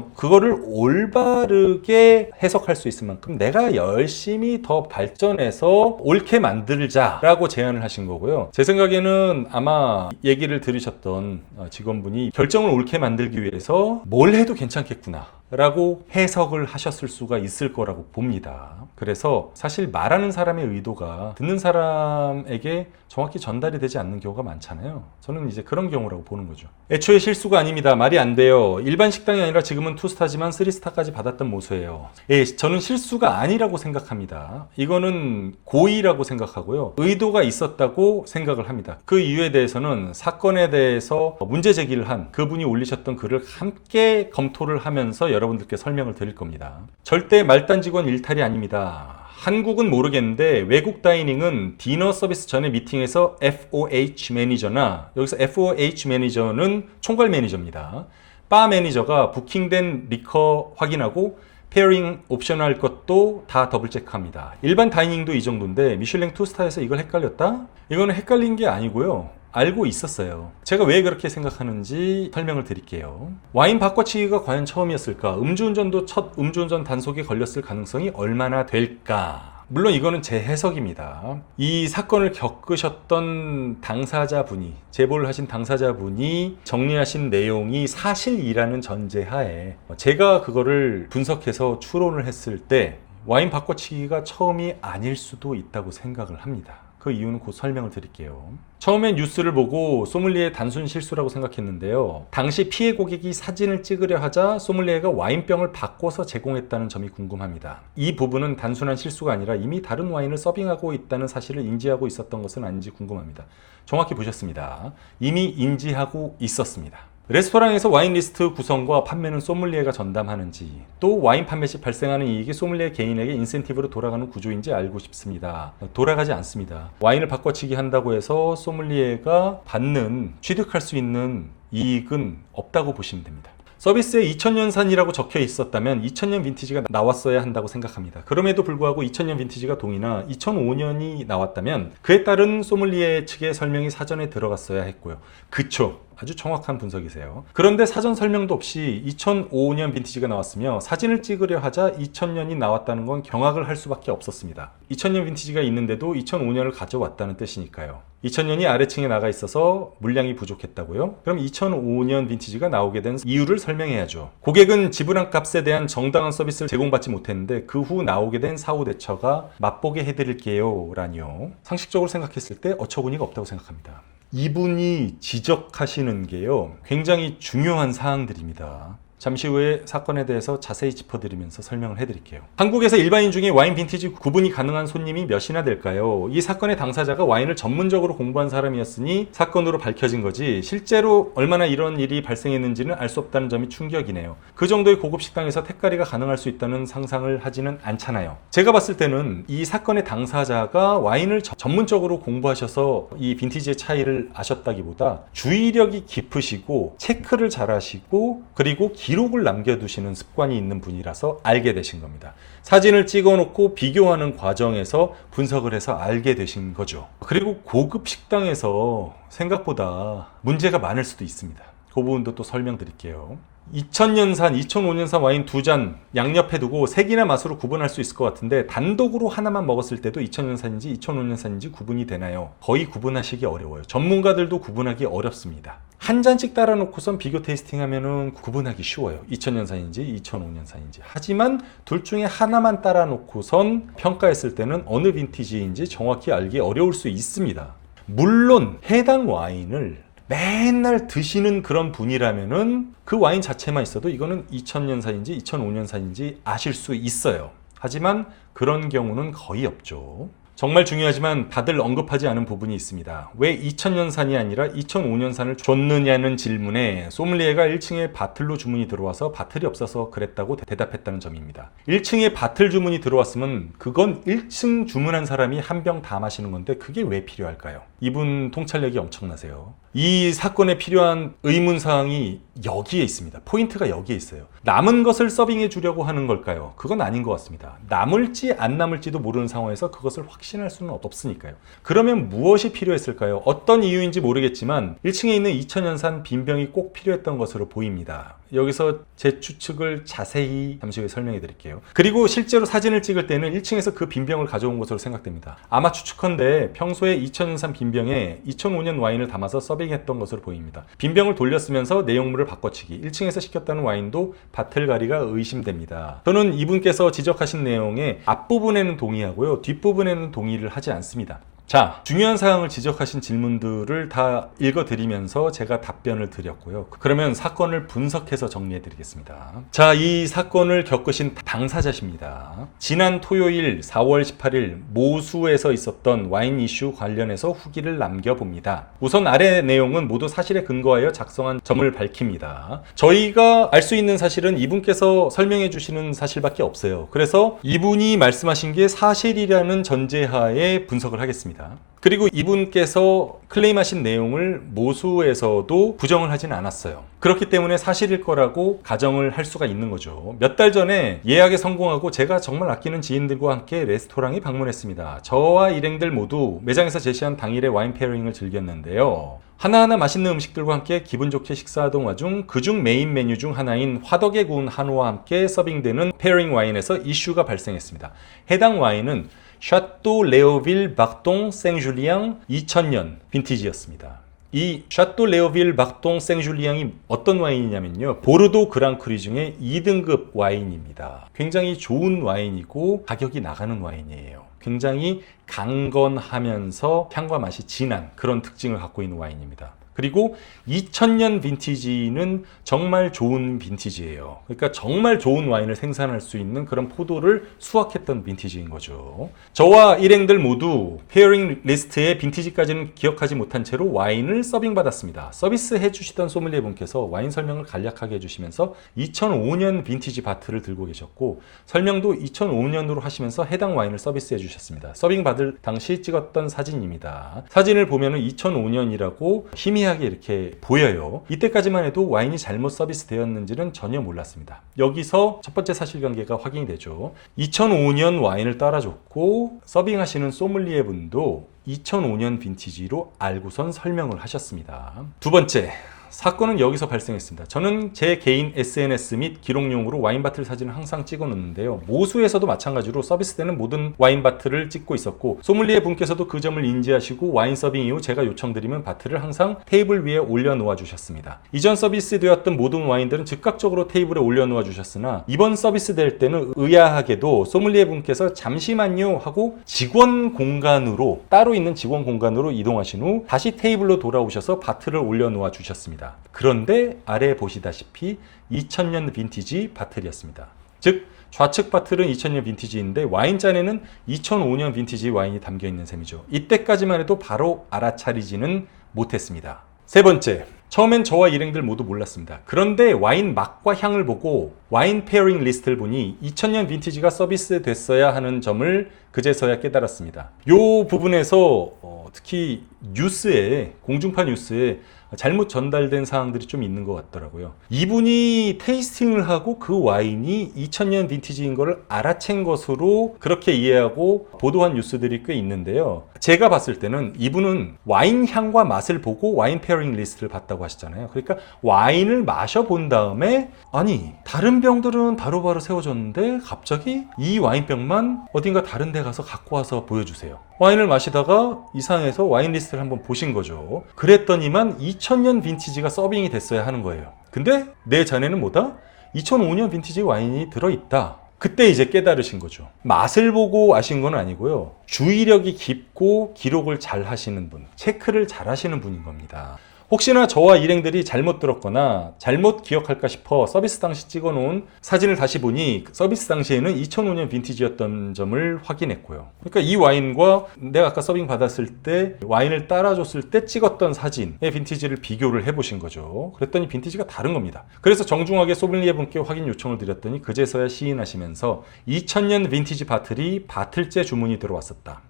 올바르게 해석할 수 있을 만큼 내가 열심히 더 발전해서 옳게 만들자라고 제안을 하신 거고요. 제 생각에는 아마 얘기를 들으셨던 직원분이 결정을 옳게 만들기 위해서 뭘 해도 괜찮겠구나 라고 해석을 하셨을 수가 있을 거라고 봅니다. 그래서 사실 말하는 사람의 의도가 듣는 사람에게 정확히 전달이 되지 않는 경우가 많잖아요. 저는 이제 그런 경우라고 보는 거죠. 애초에 실수가 아닙니다. 말이 안 돼요. 일반 식당이 아니라 지금은 2스타지만 3스타까지 받았던 모수예요. 예, 저는 실수가 아니라고 생각합니다. 이거는 고의라고 생각하고요. 의도가 있었다고 생각을 합니다. 그 이유에 대해서는 사건에 대해서 문제 제기를 한 그분이 올리셨던 글을 함께 검토를 하면서 여러분들께 설명을 드릴 겁니다. 절대 말단 직원 일탈이 아닙니다. 한국은 모르겠는데 외국 다이닝은 디너 서비스 전에 미팅에서 FOH 매니저나, 여기서 FOH 매니저는 총괄 매니저입니다. 바 매니저가 부킹된 리커 확인하고 페어링 옵션할 것도 다 더블 체크합니다. 일반 다이닝도 이 정도인데 미슐랭 2스타에서 이걸 헷갈렸다? 이거는 헷갈린 게 아니고요. 알고 있었어요. 제가 왜 그렇게 생각하는지 설명을 드릴게요. 와인 바꿔치기가 과연 처음이었을까? 음주운전도 첫 음주운전 단속에 걸렸을 가능성이 얼마나 될까? 물론 이거는 제 해석입니다. 이 사건을 겪으셨던 당사자분이, 제보를 하신 당사자분이 정리하신 내용이 사실이라는 전제하에 제가 그거를 분석해서 추론을 했을 때 와인 바꿔치기가 처음이 아닐 수도 있다고 생각을 합니다. 그 이유는 곧 설명을 드릴게요. 처음엔 뉴스를 보고 소믈리에 단순 실수라고 생각했는데요. 당시 피해 고객이 사진을 찍으려 하자 소믈리에가 와인병을 바꿔서 제공했다는 점이 궁금합니다. 이 부분은 단순한 실수가 아니라 이미 다른 와인을 서빙하고 있다는 사실을 인지하고 있었던 것은 아닌지 궁금합니다. 정확히 보셨습니다. 이미 인지하고 있었습니다. 레스토랑에서 와인 리스트 구성과 판매는 소믈리에가 전담하는지, 또 와인 판매 시 발생하는 이익이 소믈리에 개인에게 인센티브로 돌아가는 구조인지 알고 싶습니다. 돌아가지 않습니다. 와인을 바꿔치기 한다고 해서 소믈리에가 받는, 취득할 수 있는 이익은 없다고 보시면 됩니다. 서비스에 2000년산이라고 적혀 있었다면 2000년 빈티지가 나왔어야 한다고 생각합니다. 그럼에도 불구하고 2000년 빈티지가 동이나 2005년이 나왔다면 그에 따른 소믈리에 측의 설명이 사전에 들어갔어야 했고요. 그쵸? 아주 정확한 분석이세요. 그런데 사전 설명도 없이 2005년 빈티지가 나왔으며 사진을 찍으려 하자 2000년이 나왔다는 건 경악을 할 수밖에 없었습니다. 2000년 빈티지가 있는데도 2005년을 가져왔다는 뜻이니까요. 2000년이 아래층에 나가 있어서 물량이 부족했다고요? 그럼 2005년 빈티지가 나오게 된 이유를 설명해야죠. 고객은 지불한 값에 대한 정당한 서비스를 제공받지 못했는데 그 후 나오게 된 사후 대처가 맛보게 해드릴게요 라니요. 상식적으로 생각했을 때 어처구니가 없다고 생각합니다. 이분이 지적하시는 게요, 굉장히 중요한 사항들입니다. 잠시 후에 사건에 대해서 자세히 짚어드리면서 설명을 해드릴게요. 한국에서 일반인 중에 와인 빈티지 구분이 가능한 손님이 몇이나 될까요? 이 사건의 당사자가 와인을 전문적으로 공부한 사람이었으니 사건으로 밝혀진 거지, 실제로 얼마나 이런 일이 발생했는지는 알 수 없다는 점이 충격이네요. 그 정도의 고급 식당에서 택가리가 가능할 수 있다는 상상을 하지는 않잖아요. 제가 봤을 때는 이 사건의 당사자가 와인을 전문적으로 공부하셔서 이 빈티지의 차이를 아셨다기보다 주의력이 깊으시고 체크를 잘 하시고 그리고 기록을 남겨두시는 습관이 있는 분이라서 알게 되신 겁니다. 사진을 찍어놓고 비교하는 과정에서 분석을 해서 알게 되신 거죠. 그리고 고급 식당에서 생각보다 문제가 많을 수도 있습니다. 그 부분도 또 설명드릴게요. 2000년산, 2005년산 와인 2잔 양옆에 두고 색이나 맛으로 구분할 수 있을 것 같은데 단독으로 하나만 먹었을 때도 2000년산인지 2005년산인지 구분이 되나요? 거의 구분하시기 어려워요. 전문가들도 구분하기 어렵습니다. 한 잔씩 따라놓고선 비교 테이스팅 하면은 구분하기 쉬워요. 2000년산인지 2005년산인지. 하지만 둘 중에 하나만 따라놓고선 평가했을 때는 어느 빈티지인지 정확히 알기 어려울 수 있습니다. 물론 해당 와인을 맨날 드시는 그런 분이라면은 그 와인 자체만 있어도 이거는 2000년산인지 2005년산인지 아실 수 있어요. 하지만 그런 경우는 거의 없죠. 정말 중요하지만 다들 언급하지 않은 부분이 있습니다. 왜 2000년산이 아니라 2005년산을 줬느냐는 질문에 소믈리에가 1층에 바틀로 주문이 들어와서 바틀이 없어서 그랬다고 대답했다는 점입니다. 1층에 바틀 주문이 들어왔으면 그건 1층 주문한 사람이 한 병 다 마시는 건데 그게 왜 필요할까요? 이분 통찰력이 엄청나세요. 이 사건에 필요한 의문사항이 여기에 있습니다. 포인트가 여기에 있어요. 남은 것을 서빙해 주려고 하는 걸까요? 그건 아닌 것 같습니다. 남을지 안 남을지도 모르는 상황에서 그것을 확신할 수는 없으니까요. 그러면 무엇이 필요했을까요? 어떤 이유인지 모르겠지만 1층에 있는 2000년산 빈병이 꼭 필요했던 것으로 보입니다. 여기서 제 추측을 자세히 잠시 후에 설명해 드릴게요. 그리고 실제로 사진을 찍을 때는 1층에서 그 빈병을 가져온 것으로 생각됩니다. 아마 추측컨대 평소에 2000년산 빈병에 2005년 와인을 담아서 서빙했던 것으로 보입니다. 빈병을 돌려쓰면서 내용물을 바꿔치기, 1층에서 시켰다는 와인도 바틀가리가 의심됩니다. 저는 이분께서 지적하신 내용의 앞부분에는 동의하고요, 뒷부분에는 동의를 하지 않습니다. 자, 중요한 사항을 지적하신 질문들을 다 읽어드리면서 제가 답변을 드렸고요. 그러면 사건을 분석해서 정리해드리겠습니다. 자, 이 사건을 겪으신 당사자십니다. 지난 토요일 4월 18일 모수에서 있었던 와인 이슈 관련해서 후기를 남겨봅니다. 우선 아래 내용은 모두 사실에 근거하여 작성한 점을 밝힙니다. 저희가 알 수 있는 사실은 이분께서 설명해 주시는 사실밖에 없어요. 그래서 이분이 말씀하신 게 사실이라는 전제하에 분석을 하겠습니다. 그리고 이분께서 클레임하신 내용을 모수에서도 부정을 하진 않았어요. 그렇기 때문에 사실일 거라고 가정을 할 수가 있는 거죠. 몇 달 전에 예약에 성공하고 제가 정말 아끼는 지인들과 함께 레스토랑에 방문했습니다. 저와 일행들 모두 매장에서 제시한 당일의 와인 페어링을 즐겼는데요. 하나하나 맛있는 음식들과 함께 기분 좋게 식사하던 와중 그중 메인 메뉴 중 하나인 화덕에 구운 한우와 함께 서빙되는 페어링 와인에서 이슈가 발생했습니다. 해당 와인은 샤또 레오빌 박동 생줄리앙 2000년 빈티지였습니다. 이 샤또 레오빌 박동 생줄리앙이 어떤 와인이냐면요, 보르도 그랑크리 중에 2등급 와인입니다. 굉장히 좋은 와인이고 가격이 나가는 와인이에요. 굉장히 강건하면서 향과 맛이 진한 그런 특징을 갖고 있는 와인입니다. 그리고 2000년 빈티지는 정말 좋은 빈티지예요. 그러니까 정말 좋은 와인을 생산할 수 있는 그런 포도를 수확했던 빈티지인 거죠. 저와 일행들 모두 페어링 리스트의 빈티지까지는 기억하지 못한 채로 와인을 서빙 받았습니다. 서비스 해주시던 소믈리에 분께서 와인 설명을 간략하게 해주시면서 2005년 빈티지 바트를 들고 계셨고 설명도 2005년으로 하시면서 해당 와인을 서비스해 주셨습니다. 서빙 받을 당시 찍었던 사진입니다. 사진을 보면은 2005년이라고 희미하게 이렇게 보여요. 이때까지만 해도 와인이 잘못 서비스 되었는지는 전혀 몰랐습니다. 여기서 첫 번째 사실관계가 확인이 되죠. 2005년 와인을 따라줬고 서빙하시는 소믈리에 분도 2005년 빈티지로 알고선 설명을 하셨습니다. 두 번째, 사건은 여기서 발생했습니다. 저는 제 개인 SNS 및 기록용으로 와인바틀 사진을 항상 찍어 놓는데요. 모수에서도 마찬가지로 서비스되는 모든 와인바틀을 찍고 있었고 소믈리에 분께서도 그 점을 인지하시고 와인 서빙 이후 제가 요청드리면 바틀을 항상 테이블 위에 올려놓아 주셨습니다. 이전 서비스되었던 모든 와인들은 즉각적으로 테이블에 올려놓아 주셨으나 이번 서비스될 때는 의아하게도 소믈리에 분께서 잠시만요 하고 직원 공간으로 따로 있는 직원 공간으로 이동하신 후 다시 테이블로 돌아오셔서 바틀을 올려놓아 주셨습니다. 그런데 아래 보시다시피 2000년 빈티지 바틀이었습니다. 즉 좌측 바틀은 2000년 빈티지인데 와인잔에는 2005년 빈티지 와인이 담겨 있는 셈이죠. 이때까지만 해도 바로 알아차리지는 못했습니다. 세 번째, 처음엔 저와 일행들 모두 몰랐습니다. 그런데 와인 맛과 향을 보고 와인 페어링 리스트를 보니 2000년 빈티지가 서비스 됐어야 하는 점을 그제서야 깨달았습니다. 이 부분에서 특히 뉴스에 공중파 뉴스에 잘못 전달된 사항들이 좀 있는 것 같더라고요. 이분이 테이스팅을 하고 그 와인이 2000년 빈티지인 것을 알아챈 것으로 그렇게 이해하고 보도한 뉴스들이 꽤 있는데요. 제가 봤을 때는 이분은 와인 향과 맛을 보고 와인 페어링 리스트를 봤다고 하시잖아요. 그러니까 와인을 마셔본 다음에 아니 다른 병들은 바로바로 세워졌는데 갑자기 이 와인병만 어딘가 다른 데 가서 갖고 와서 보여주세요. 와인을 마시다가 이상해서 와인 리스트를 한번 보신 거죠. 그랬더니만 2000년 빈티지가 서빙이 됐어야 하는 거예요. 근데 내 잔에는 뭐다? 2005년 빈티지 와인이 들어있다. 그때 이제 깨달으신 거죠. 맛을 보고 아신 건 아니고요. 주의력이 깊고 기록을 잘 하시는 분, 체크를 잘 하시는 분인 겁니다. 혹시나 저와 일행들이 잘못 들었거나 잘못 기억할까 싶어 서비스 당시 찍어놓은 사진을 다시 보니 서비스 당시에는 2005년 빈티지였던 점을 확인했고요. 그러니까 이 와인과 내가 아까 서빙 받았을 때 와인을 따라줬을 때 찍었던 사진의 빈티지를 비교를 해보신 거죠. 그랬더니 빈티지가 다른 겁니다. 그래서 정중하게 소믈리에 분께 확인 요청을 드렸더니 그제서야 시인하시면서 2000년 빈티지 바틀이 바틀째 주문이 들어왔었다.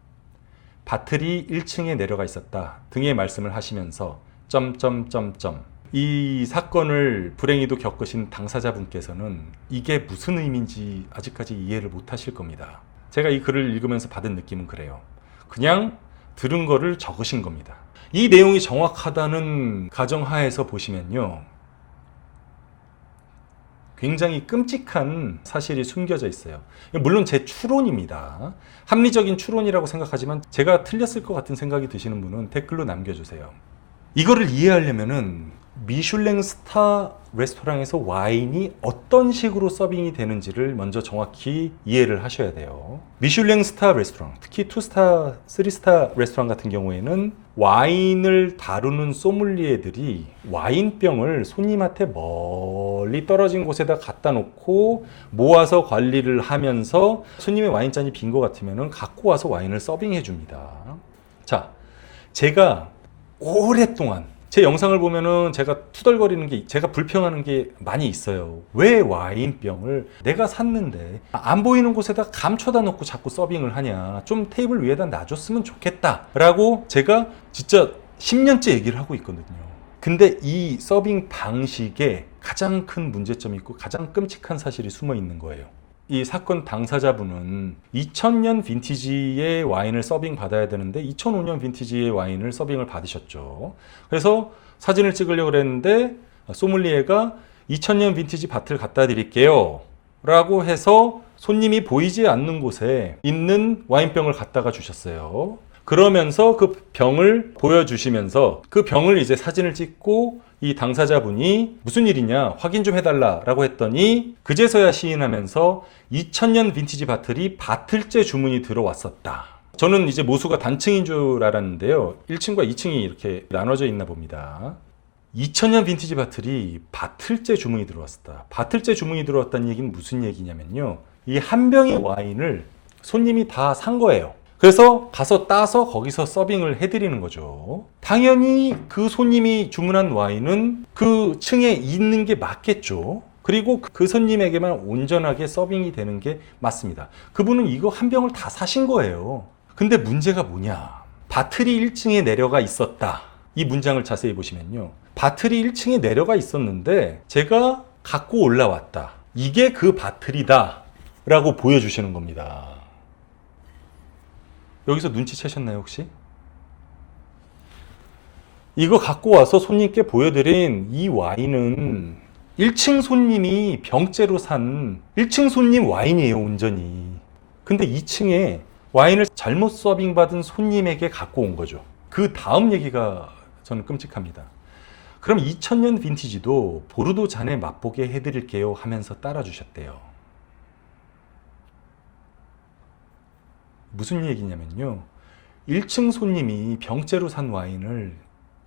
바틀이 1층에 내려가 있었다 등의 말씀을 하시면서 이 사건을 불행히도 겪으신 당사자분께서는 이게 무슨 의미인지 아직까지 이해를 못 하실 겁니다. 제가 이 글을 읽으면서 받은 느낌은 그래요. 그냥 들은 거를 적으신 겁니다. 이 내용이 정확하다는 가정하에서 보시면요. 굉장히 끔찍한 사실이 숨겨져 있어요. 물론 제 추론입니다. 합리적인 추론이라고 생각하지만 제가 틀렸을 것 같은 생각이 드시는 분은 댓글로 남겨주세요. 이거를 이해하려면은 미슐랭 스타 레스토랑에서 와인이 어떤 식으로 서빙이 되는지를 먼저 정확히 이해를 하셔야 돼요. 미슐랭 스타 레스토랑, 특히 2스타, 3스타 레스토랑 같은 경우에는 와인을 다루는 소믈리에들이 와인병을 손님한테 멀리 떨어진 곳에다 갖다 놓고 모아서 관리를 하면서 손님의 와인잔이 빈 것 같으면 갖고 와서 와인을 서빙해 줍니다. 자, 제가 오랫동안 제 영상을 보면은 제가 투덜거리는 게 제가 불평하는 게 많이 있어요. 왜 와인병을 내가 샀는데 안 보이는 곳에다 감춰다 놓고 자꾸 서빙을 하냐. 좀 테이블 위에다 놔줬으면 좋겠다 라고 제가 진짜 10년째 얘기를 하고 있거든요. 근데 이 서빙 방식에 가장 큰 문제점이 있고 가장 끔찍한 사실이 숨어 있는 거예요. 이 사건 당사자분은 2000년 빈티지의 와인을 서빙 받아야 되는데 2005년 빈티지의 와인을 서빙을 받으셨죠. 그래서 사진을 찍으려고 그랬는데 소믈리에가 2000년 빈티지 바틀 갖다 드릴게요 라고 해서 손님이 보이지 않는 곳에 있는 와인병을 갖다가 주셨어요. 그러면서 그 병을 보여주시면서 그 병을 이제 사진을 찍고 이 당사자분이 무슨 일이냐 확인 좀 해달라라고 했더니 그제서야 시인하면서 2000년 빈티지 바틀이 바틀째 주문이 들어왔었다. 저는 이제 모수가 단층인 줄 알았는데요. 1층과 2층이 이렇게 나눠져 있나 봅니다. 2000년 빈티지 바틀이 바틀째 주문이 들어왔었다. 바틀째 주문이 들어왔다는 얘기는 무슨 얘기냐면요. 이 한 병의 와인을 손님이 다 산 거예요. 그래서 가서 따서 거기서 서빙을 해드리는 거죠. 당연히 그 손님이 주문한 와인은 그 층에 있는 게 맞겠죠. 그리고 그 손님에게만 온전하게 서빙이 되는 게 맞습니다. 그분은 이거 한 병을 다 사신 거예요. 근데 문제가 뭐냐? 바틀이 1층에 내려가 있었다. 이 문장을 자세히 보시면요. 바틀이 1층에 내려가 있었는데 제가 갖고 올라왔다. 이게 그 바틀이다. 라고 보여주시는 겁니다. 여기서 눈치채셨나요 혹시? 이거 갖고 와서 손님께 보여드린 이 와인은 1층 손님이 병째로 산 1층 손님 와인이에요 온전히. 근데 2층에 와인을 잘못 서빙받은 손님에게 갖고 온 거죠. 그 다음 얘기가 저는 끔찍합니다. 그럼 2000년 빈티지도 보르도 잔에 맛보게 해드릴게요 하면서 따라주셨대요. 무슨 얘기냐면요. 1층 손님이 병째로 산 와인을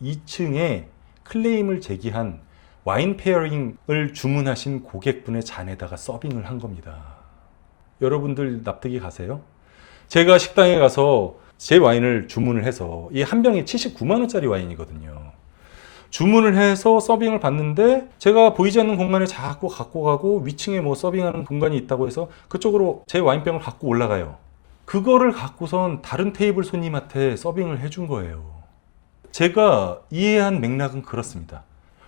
2층에 클레임을 제기한 와인 페어링을 주문하신 고객분의 잔에다가 서빙을 한 겁니다. 여러분들 납득이 가세요? 제가 식당에 가서 제 와인을 주문을 해서 이 한 병이 79만 원짜리 와인이거든요. 주문을 해서 서빙을 받는데 제가 보이지 않는 공간에 자꾸 갖고 가고 위층에 뭐 서빙하는 공간이 있다고 해서 그쪽으로 제 와인병을 갖고 올라가요. 그거를 갖고선 다른 테이블 손님한테 서빙을 해준 거예요. 제가 이해한 맥락은 그렇습니다.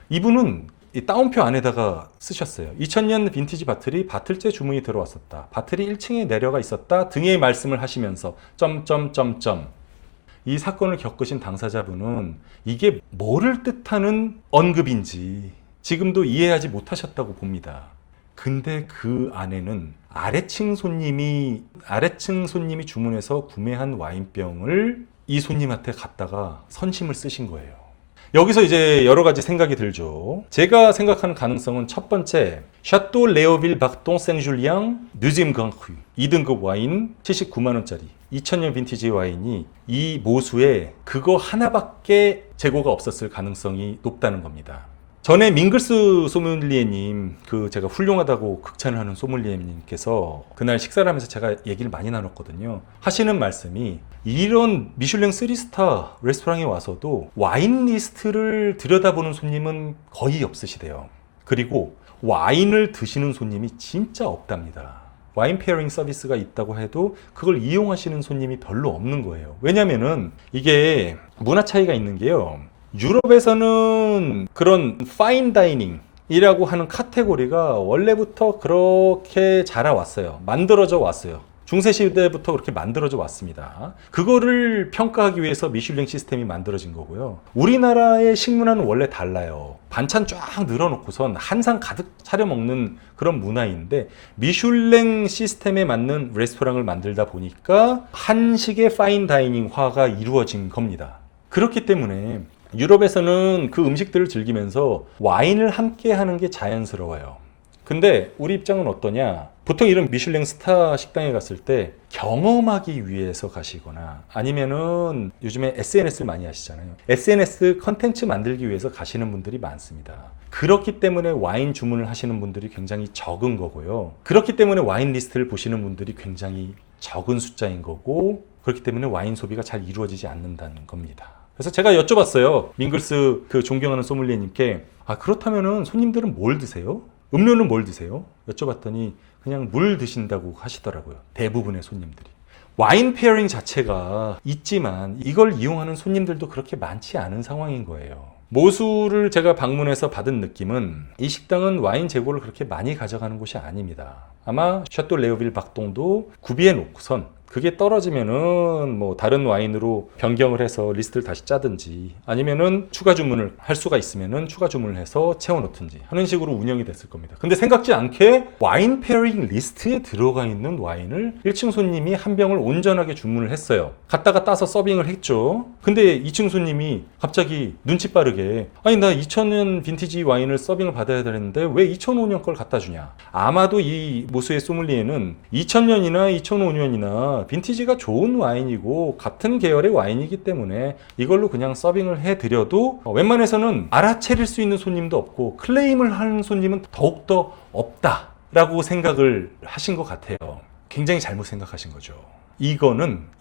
이분은 이 따옴표 안에다가 쓰셨어요. 2000년 빈티지 바틀이 바틀째 주문이 들어왔었다. 바틀이 1층에 내려가 있었다 등의 말씀을 하시면서 점점점점 이 사건을 겪으신 당사자분은 이게 뭐를 뜻하는 언급인지 지금도 이해하지 못하셨다고 봅니다. 근데 그 안에는 아래층 손님이 주문해서 구매한 와인병을 이 손님한테 갖다가 선심을 쓰신 거예요. 여기서 이제 여러 가지 생각이 들죠. 제가 생각하는 가능성은 첫 번째, 샤또 레오빌 박동 생줄리앙 느짐 강크 2등급 와인 79만 원짜리 2000년 빈티지 와인이 이 모수에 그거 하나밖에 재고가 없었을 가능성이 높다는 겁니다. 전에 밍글스 소믈리에님, 제가 훌륭하다고 극찬을 하는 소믈리에님께서 그날 식사를 하면서 제가 얘기를 많이 나눴거든요. 하시는 말씀이 이런 미슐랭 3스타 레스토랑에 와서도 와인 리스트를 들여다보는 손님은 거의 없으시대요. 그리고 와인을 드시는 손님이 진짜 없답니다. 와인 페어링 서비스가 있다고 해도 그걸 이용하시는 손님이 별로 없는 거예요. 왜냐면은 이게 문화 차이가 있는 게요. 유럽에서는 그런 파인 다이닝이라고 하는 카테고리가 원래부터 그렇게 자라왔어요. 만들어져 왔어요. 중세시대부터 그렇게 만들어져 왔습니다. 그거를 평가하기 위해서 미슐랭 시스템이 만들어진 거고요. 우리나라의 식문화는 원래 달라요. 반찬 쫙 늘어놓고선 한 상 가득 차려 먹는 그런 문화인데 미슐랭 시스템에 맞는 레스토랑을 만들다 보니까 한식의 파인 다이닝화가 이루어진 겁니다. 그렇기 때문에 유럽에서는 그 음식들을 즐기면서 와인을 함께 하는 게 자연스러워요. 근데 우리 입장은 어떠냐? 보통 이런 미슐랭 스타 식당에 갔을 때 경험하기 위해서 가시거나 아니면은 요즘에 SNS를 많이 하시잖아요. SNS 컨텐츠 만들기 위해서 가시는 분들이 많습니다. 그렇기 때문에 와인 주문을 하시는 분들이 굉장히 적은 거고요. 그렇기 때문에 와인 리스트를 보시는 분들이 굉장히 적은 숫자인 거고 그렇기 때문에 와인 소비가 잘 이루어지지 않는다는 겁니다. 그래서 제가 여쭤봤어요. 밍글스 존경하는 소믈리에님께 그렇다면은 손님들은 뭘 드세요? 음료는 뭘 드세요? 여쭤봤더니 그냥 물 드신다고 하시더라고요. 대부분의 손님들이. 와인 페어링 자체가 있지만 이걸 이용하는 손님들도 그렇게 많지 않은 상황인 거예요. 모수를 제가 방문해서 받은 느낌은 이 식당은 와인 재고를 그렇게 많이 가져가는 곳이 아닙니다. 아마 샤또 레오빌 박동도 구비해 놓고선 그게 떨어지면은 뭐 다른 와인으로 변경을 해서 리스트를 다시 짜든지 아니면은 추가 주문을 할 수가 있으면은 추가 주문을 해서 채워놓든지 하는 식으로 운영이 됐을 겁니다. 근데 생각지 않게 와인 페어링 리스트에 들어가 있는 와인을 1층 손님이 한 병을 온전하게 주문을 했어요. 갔다가 따서 서빙을 했죠. 근데 2층 손님이 갑자기 눈치 빠르게 아니 나 2000년 빈티지 와인을 서빙을 받아야 되는데 왜 2005년 걸 갖다 주냐. 아마도 이 모수의 소믈리에는 2000년이나 2005년이나 빈티지가 좋은 와인이고 같은 계열의 와인이기 때문에 이걸로 그냥 서빙을 해드려도 웬만해서는 알아채릴 수 있는 손님도 없고 클레임을 하는 손님은 더욱더 없다라고 생각을 하신 것 같아요. 굉장히 잘못 생각하신 거죠. 이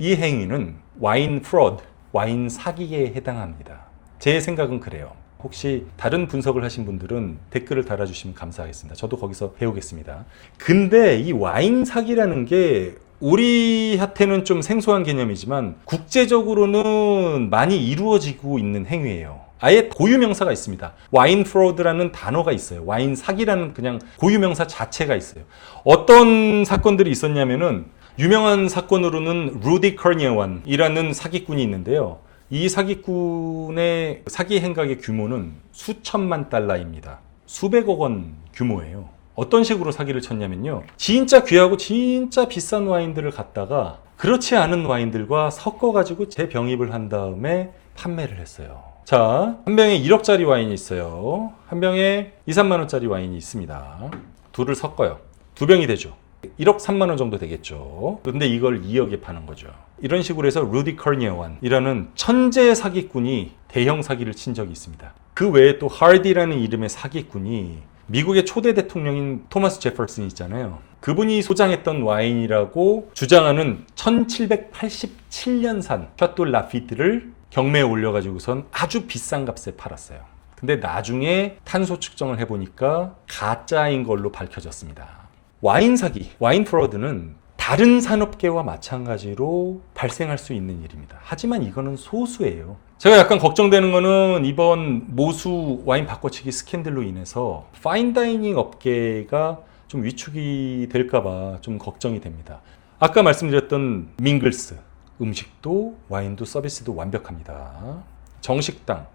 행위는 와인 프로드, 와인 사기에 해당합니다. 제 생각은 그래요. 혹시 다른 분석을 하신 분들은 댓글을 달아주시면 감사하겠습니다. 저도 거기서 배우겠습니다. 근데 이 와인 사기라는 게 우리한테는 좀 생소한 개념이지만 국제적으로는 많이 이루어지고 있는 행위예요. 아예 고유명사가 있습니다. 와인 프로드라는 단어가 있어요. 와인 사기라는 그냥 고유명사 자체가 있어요. 어떤 사건들이 있었냐면은 유명한 사건으로는 루디 커니어완이라는 사기꾼이 있는데요. 이 사기꾼의 사기 행각의 규모는 수천만 달러입니다. 수백억 원 규모예요. 어떤 식으로 사기를 쳤냐면요. 진짜 귀하고 진짜 비싼 와인들을 갖다가 그렇지 않은 와인들과 섞어가지고 재병입을 한 다음에 판매를 했어요. 자, 한 병에 1억짜리 와인이 있어요. 한 병에 2, 3만 원짜리 와인이 있습니다. 둘을 섞어요. 두 병이 되죠. 1억 3만 원 정도 되겠죠. 근데 이걸 2억에 파는 거죠. 이런 식으로 해서 루디 커니어완이라는 천재 사기꾼이 대형 사기를 친 적이 있습니다. 그 외에 또 하디라는 이름의 사기꾼이 미국의 초대 대통령인 토마스 제퍼슨 있잖아요. 그분이 소장했던 와인이라고 주장하는 1787년산 샤또 라피트를 경매에 올려가지고선 아주 비싼 값에 팔았어요. 근데 나중에 탄소 측정을 해보니까 가짜인 걸로 밝혀졌습니다. 와인 사기, 와인 프로드는 다른 산업계와 마찬가지로 발생할 수 있는 일입니다. 하지만 이거는 소수예요. 제가 약간 걱정되는 거는 이번 모수 와인 바꿔치기 스캔들로 인해서 파인다이닝 업계가 좀 위축이 될까봐 좀 걱정이 됩니다. 아까 말씀드렸던 밍글스, 음식도 와인도 서비스도 완벽합니다. 정식당,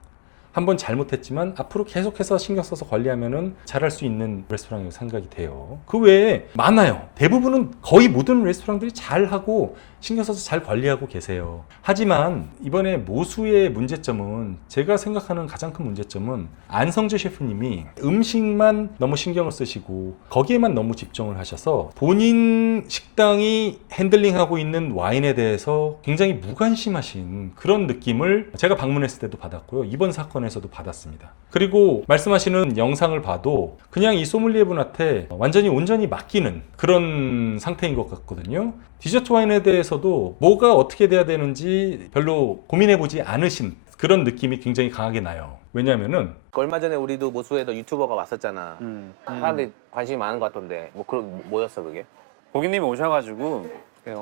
한번 잘못했지만 앞으로 계속해서 신경 써서 관리하면은 잘할 수 있는 레스토랑이라고 생각이 돼요. 그 외에 많아요. 대부분은 거의 모든 레스토랑들이 잘하고 신경 써서 잘 관리하고 계세요. 하지만 이번에 모수의 문제점은 제가 생각하는 가장 큰 문제점은 안성재 셰프님이 음식만 너무 신경을 쓰시고 거기에만 너무 집중을 하셔서 본인 식당이 핸들링하고 있는 와인에 대해서 굉장히 무관심하신 그런 느낌을 제가 방문했을 때도 받았고요. 이번 사건에서도 받았습니다. 그리고 말씀하시는 영상을 봐도 그냥 이 소믈리에 분한테 완전히 온전히 맡기는 그런 상태인 것 같거든요. 디저트 와인에 대해서도 뭐가 어떻게 돼야 되는지 별로 고민해보지 않으신 그런 느낌이 굉장히 강하게 나요. 왜냐면은 얼마 전에 우리도 모수에도 유튜버가 왔었잖아. 사람들이 관심이 많은 것 같던데 뭐 그런 뭐였어 그게? 고객님이 오셔가지고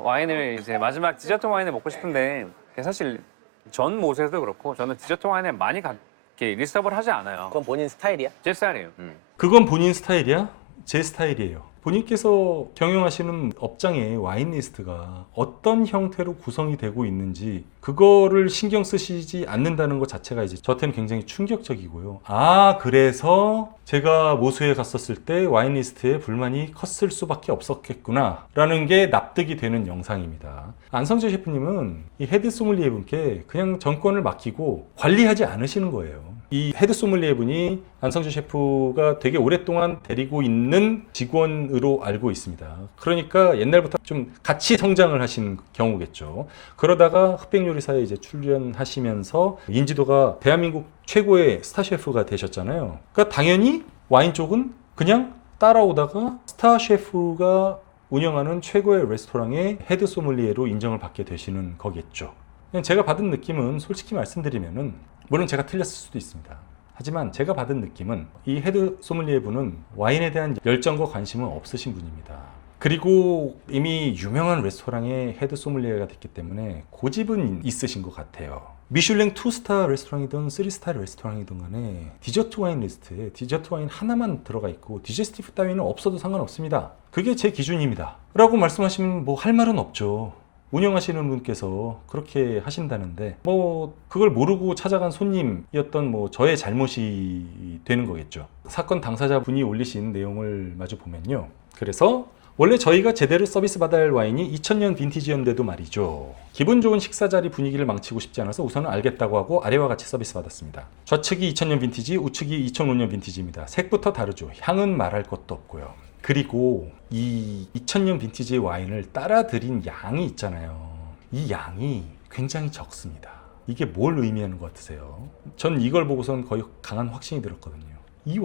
와인을 이제 마지막 디저트 와인을 먹고 싶은데 사실 전 모세도 그렇고 저는 디저트 와인을 많이 이렇게 리스트업을 하지 않아요. 그건 본인 스타일이야? 제 스타일이에요. 그건 본인 스타일이야? 제 스타일이에요. 본인께서 경영하시는 업장의 와인 리스트가 어떤 형태로 구성이 되고 있는지 그거를 신경 쓰시지 않는다는 것 자체가 이제 저한테는 굉장히 충격적이고요. 아, 그래서 제가 모수에 갔었을 때 와인 리스트에 불만이 컸을 수밖에 없었겠구나 라는 게 납득이 되는 영상입니다. 안성재 셰프님은 이 헤드 소믈리에 분께 그냥 정권을 맡기고 관리하지 않으시는 거예요. 이 헤드 소믈리에 분이 안성재 셰프가 되게 오랫동안 데리고 있는 직원으로 알고 있습니다. 그러니까 옛날부터 좀 같이 성장을 하신 경우겠죠. 그러다가 흑백 요리사에 이제 출연하시면서 인지도가 대한민국 최고의 스타 셰프가 되셨잖아요. 그러니까 당연히 와인 쪽은 그냥 따라오다가 스타 셰프가 운영하는 최고의 레스토랑의 헤드 소믈리에로 인정을 받게 되시는 거겠죠. 그냥 제가 받은 느낌은 솔직히 말씀드리면은 물론 제가 틀렸을 수도 있습니다. 하지만 제가 받은 느낌은 이 헤드 소믈리에 분은 와인에 대한 열정과 관심은 없으신 분입니다. 그리고 이미 유명한 레스토랑의 헤드 소믈리에가 됐기 때문에 고집은 있으신 것 같아요. 미슐랭 2스타 레스토랑이든 3스타 레스토랑이든 간에 디저트 와인 리스트에 디저트 와인 하나만 들어가 있고 디제스티브 따위는 없어도 상관없습니다. 그게 제 기준입니다. 라고 말씀하시면 뭐 할 말은 없죠. 운영하시는 분께서 그렇게 하신다는데 뭐 그걸 모르고 찾아간 손님이었던 뭐 저의 잘못이 되는 거겠죠. 사건 당사자분이 올리신 내용을 마저 보면요. 그래서 원래 저희가 제대로 서비스 받아야 할 와인이 2000년 빈티지였는데도 말이죠. 기분 좋은 식사 자리 분위기를 망치고 싶지 않아서 우선은 알겠다고 하고 아래와 같이 서비스 받았습니다. 좌측이 2000년 빈티지, 우측이 2005년 빈티지입니다. 색부터 다르죠. 향은 말할 것도 없고요. 그리고 이 2000년 빈티지 와인을 따라드린 양이 있잖아요. 이 양이 굉장히 적습니다. 이게 뭘 의미하는 것 같으세요? 전 이걸 보고선 거의 강한 확신이 들었거든요. 이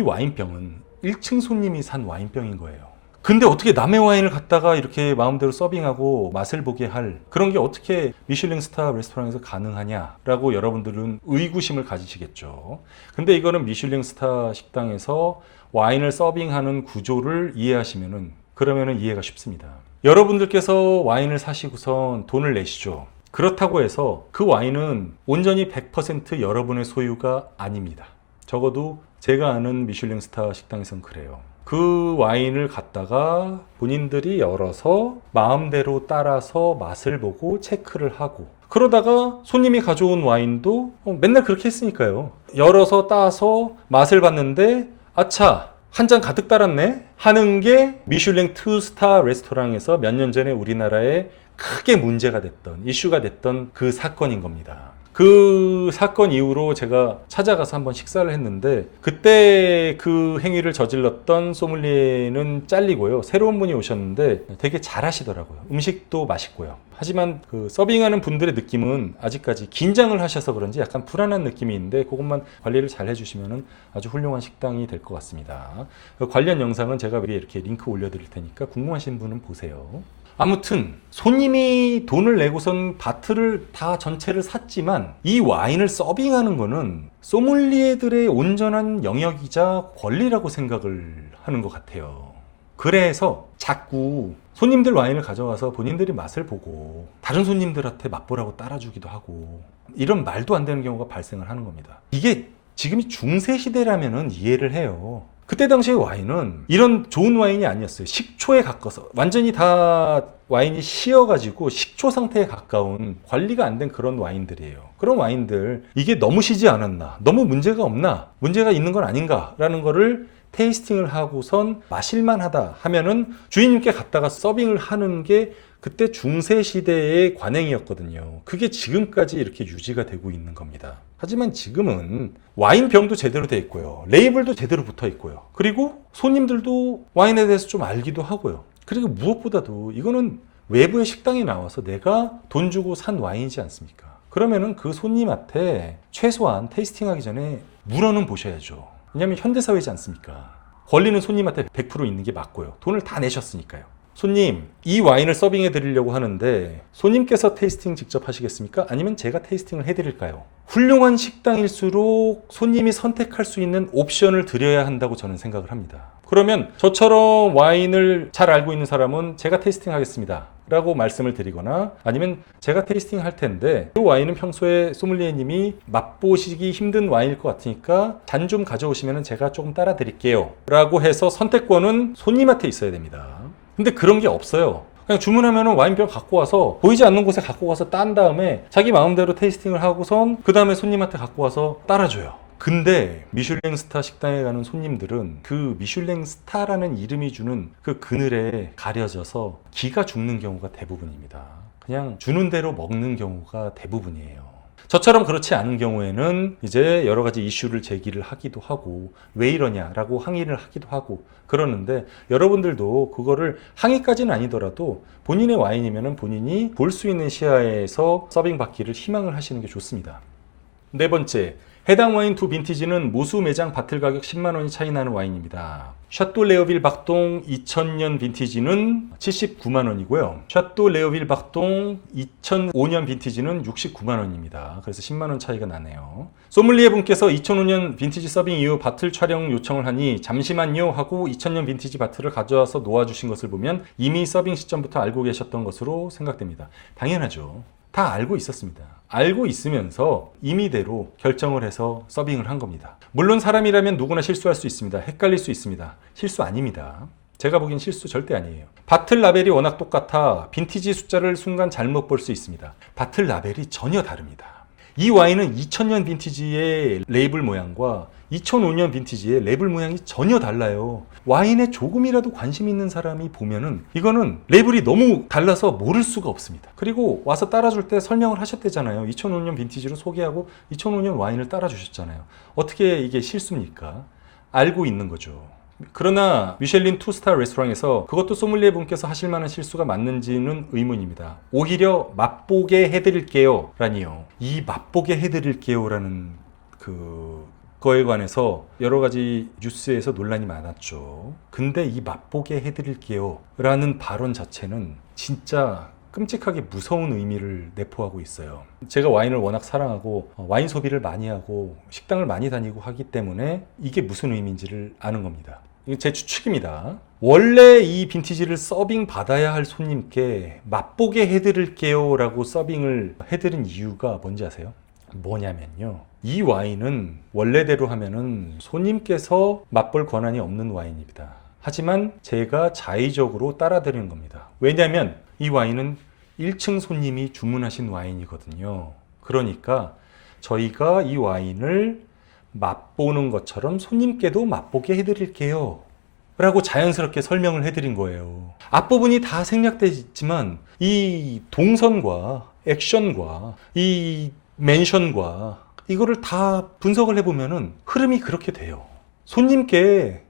와인병은 1층 손님이 산 와인병인 거예요. 근데 어떻게 남의 와인을 갖다가 이렇게 마음대로 서빙하고 맛을 보게 할 그런 게 어떻게 미슐랭 스타 레스토랑에서 가능하냐라고 여러분들은 의구심을 가지시겠죠. 근데 이거는 미슐랭 스타 식당에서 와인을 서빙하는 구조를 이해하시면은 그러면은 이해가 쉽습니다. 여러분들께서 와인을 사시고선 돈을 내시죠. 그렇다고 해서 그 와인은 온전히 100% 여러분의 소유가 아닙니다. 적어도 제가 아는 미슐랭 스타 식당에선 그래요. 그 와인을 갖다가 본인들이 열어서 마음대로 따라서 맛을 보고 체크를 하고 그러다가 손님이 가져온 와인도 맨날 그렇게 했으니까요. 열어서 따서 맛을 봤는데 아차 한 잔 가득 따랐네 하는 게 미슐랭 2스타 레스토랑에서 몇 년 전에 우리나라에 크게 문제가 됐던 이슈가 됐던 그 사건인 겁니다. 그 사건 이후로 제가 찾아가서 한번 식사를 했는데 그때 그 행위를 저질렀던 소믈리에는 잘리고요. 새로운 분이 오셨는데 되게 잘하시더라고요. 음식도 맛있고요. 하지만 그 서빙하는 분들의 느낌은 아직까지 긴장을 하셔서 그런지 약간 불안한 느낌이 있는데 그것만 관리를 잘 해주시면 아주 훌륭한 식당이 될 것 같습니다. 그 관련 영상은 제가 위에 이렇게 링크 올려드릴 테니까 궁금하신 분은 보세요. 아무튼 손님이 돈을 내고선 바트를 다 전체를 샀지만 이 와인을 서빙하는 거는 소믈리에들의 온전한 영역이자 권리라고 생각을 하는 것 같아요. 그래서 자꾸 손님들 와인을 가져와서 본인들이 맛을 보고 다른 손님들한테 맛보라고 따라주기도 하고 이런 말도 안 되는 경우가 발생을 하는 겁니다. 이게 지금이 중세 시대라면은 이해를 해요. 그때 당시의 와인은 이런 좋은 와인이 아니었어요. 식초에 가까워서 완전히 다 와인이 식어가지고 식초 상태에 가까운 관리가 안 된 그런 와인들이에요. 그런 와인들 이게 너무 시지 않았나, 너무 문제가 없나, 문제가 있는 건 아닌가 라는 거를 테이스팅을 하고선 마실만 하다 하면은 주인님께 갖다가 서빙을 하는 게 그때 중세 시대의 관행이었거든요. 그게 지금까지 이렇게 유지가 되고 있는 겁니다. 하지만 지금은 와인병도 제대로 돼 있고요. 레이블도 제대로 붙어 있고요. 그리고 손님들도 와인에 대해서 좀 알기도 하고요. 그리고 무엇보다도 이거는 외부의 식당에 나와서 내가 돈 주고 산 와인이지 않습니까? 그러면은 그 손님한테 최소한 테이스팅하기 전에 물어는 보셔야죠. 왜냐하면 현대사회지 않습니까? 권리는 손님한테 100% 있는 게 맞고요. 돈을 다 내셨으니까요. 손님, 이 와인을 서빙해 드리려고 하는데 손님께서 테이스팅 직접 하시겠습니까? 아니면 제가 테이스팅을 해드릴까요? 훌륭한 식당일수록 손님이 선택할 수 있는 옵션을 드려야 한다고 저는 생각을 합니다. 그러면 저처럼 와인을 잘 알고 있는 사람은 제가 테이스팅 하겠습니다 라고 말씀을 드리거나 아니면 제가 테이스팅 할 텐데 이 와인은 평소에 소믈리에님이 맛보시기 힘든 와인일 것 같으니까 잔 좀 가져오시면 제가 조금 따라 드릴게요 라고 해서 선택권은 손님한테 있어야 됩니다. 근데 그런 게 없어요. 그냥 주문하면 와인병 갖고 와서 보이지 않는 곳에 갖고 가서 딴 다음에 자기 마음대로 테이스팅을 하고선 그 다음에 손님한테 갖고 와서 따라줘요. 근데 미슐랭 스타 식당에 가는 손님들은 그 미슐랭 스타라는 이름이 주는 그 그늘에 가려져서 기가 죽는 경우가 대부분입니다. 그냥 주는 대로 먹는 경우가 대부분이에요. 저처럼 그렇지 않은 경우에는 이제 여러 가지 이슈를 제기를 하기도 하고 왜 이러냐라고 항의를 하기도 하고 그러는데 여러분들도 그거를 항의까지는 아니더라도 본인의 와인이면 본인이 볼 수 있는 시야에서 서빙 받기를 희망을 하시는 게 좋습니다. 네 번째, 해당 와인 두 빈티지는 모수 매장 바틀 가격 10만 원이 차이 나는 와인입니다. 샤또 레어빌 박동 2000년 빈티지는 79만 원이고요. 샤또 레어빌 박동 2005년 빈티지는 69만 원입니다. 그래서 10만 원 차이가 나네요. 소믈리에 분께서 2005년 빈티지 서빙 이후 바틀 촬영 요청을 하니 잠시만요 하고 2000년 빈티지 바틀을 가져와서 놓아주신 것을 보면 이미 서빙 시점부터 알고 계셨던 것으로 생각됩니다. 당연하죠. 다 알고 있었습니다. 알고 있으면서 임의대로 결정을 해서 서빙을 한 겁니다. 물론 사람이라면 누구나 실수할 수 있습니다. 헷갈릴 수 있습니다. 실수 아닙니다. 제가 보기엔 실수 절대 아니에요. 바틀 라벨이 워낙 똑같아 빈티지 숫자를 순간 잘못 볼 수 있습니다. 바틀 라벨이 전혀 다릅니다. 이 와인은 2000년 빈티지의 레이블 모양과 2005년 빈티지의 레이블 모양이 전혀 달라요. 와인에 조금이라도 관심 있는 사람이 보면은 이거는 레이블이 너무 달라서 모를 수가 없습니다. 그리고 와서 따라줄 때 설명을 하셨대잖아요. 2005년 빈티지로 소개하고 2005년 와인을 따라주셨잖아요. 어떻게 이게 실수입니까? 알고 있는 거죠. 그러나 미슐린 2스타 레스토랑에서 그것도 소믈리에 분께서 하실 만한 실수가 맞는지는 의문입니다. 오히려 맛보게 해드릴게요 라니요. 이 맛보게 해드릴게요 라는 그거에 관해서 여러 가지 뉴스에서 논란이 많았죠. 근데 이 맛보게 해드릴게요 라는 발언 자체는 진짜 끔찍하게 무서운 의미를 내포하고 있어요. 제가 와인을 워낙 사랑하고 와인 소비를 많이 하고 식당을 많이 다니고 하기 때문에 이게 무슨 의미인지를 아는 겁니다. 이게 제 추측입니다. 원래 이 빈티지를 서빙 받아야 할 손님께 맛보게 해드릴게요 라고 서빙을 해드린 이유가 뭔지 아세요? 뭐냐면요, 이 와인은 원래대로 하면은 손님께서 맛볼 권한이 없는 와인입니다. 하지만 제가 자의적으로 따라드리는 겁니다. 왜냐하면 이 와인은 1층 손님이 주문하신 와인이거든요. 그러니까 저희가 이 와인을 맛보는 것처럼 손님께도 맛보게 해드릴게요 라고 자연스럽게 설명을 해드린 거예요. 앞부분이 다 생략되어 있지만 이 동선과 액션과 이 멘션과 이거를 다 분석을 해보면은 흐름이 그렇게 돼요. 손님께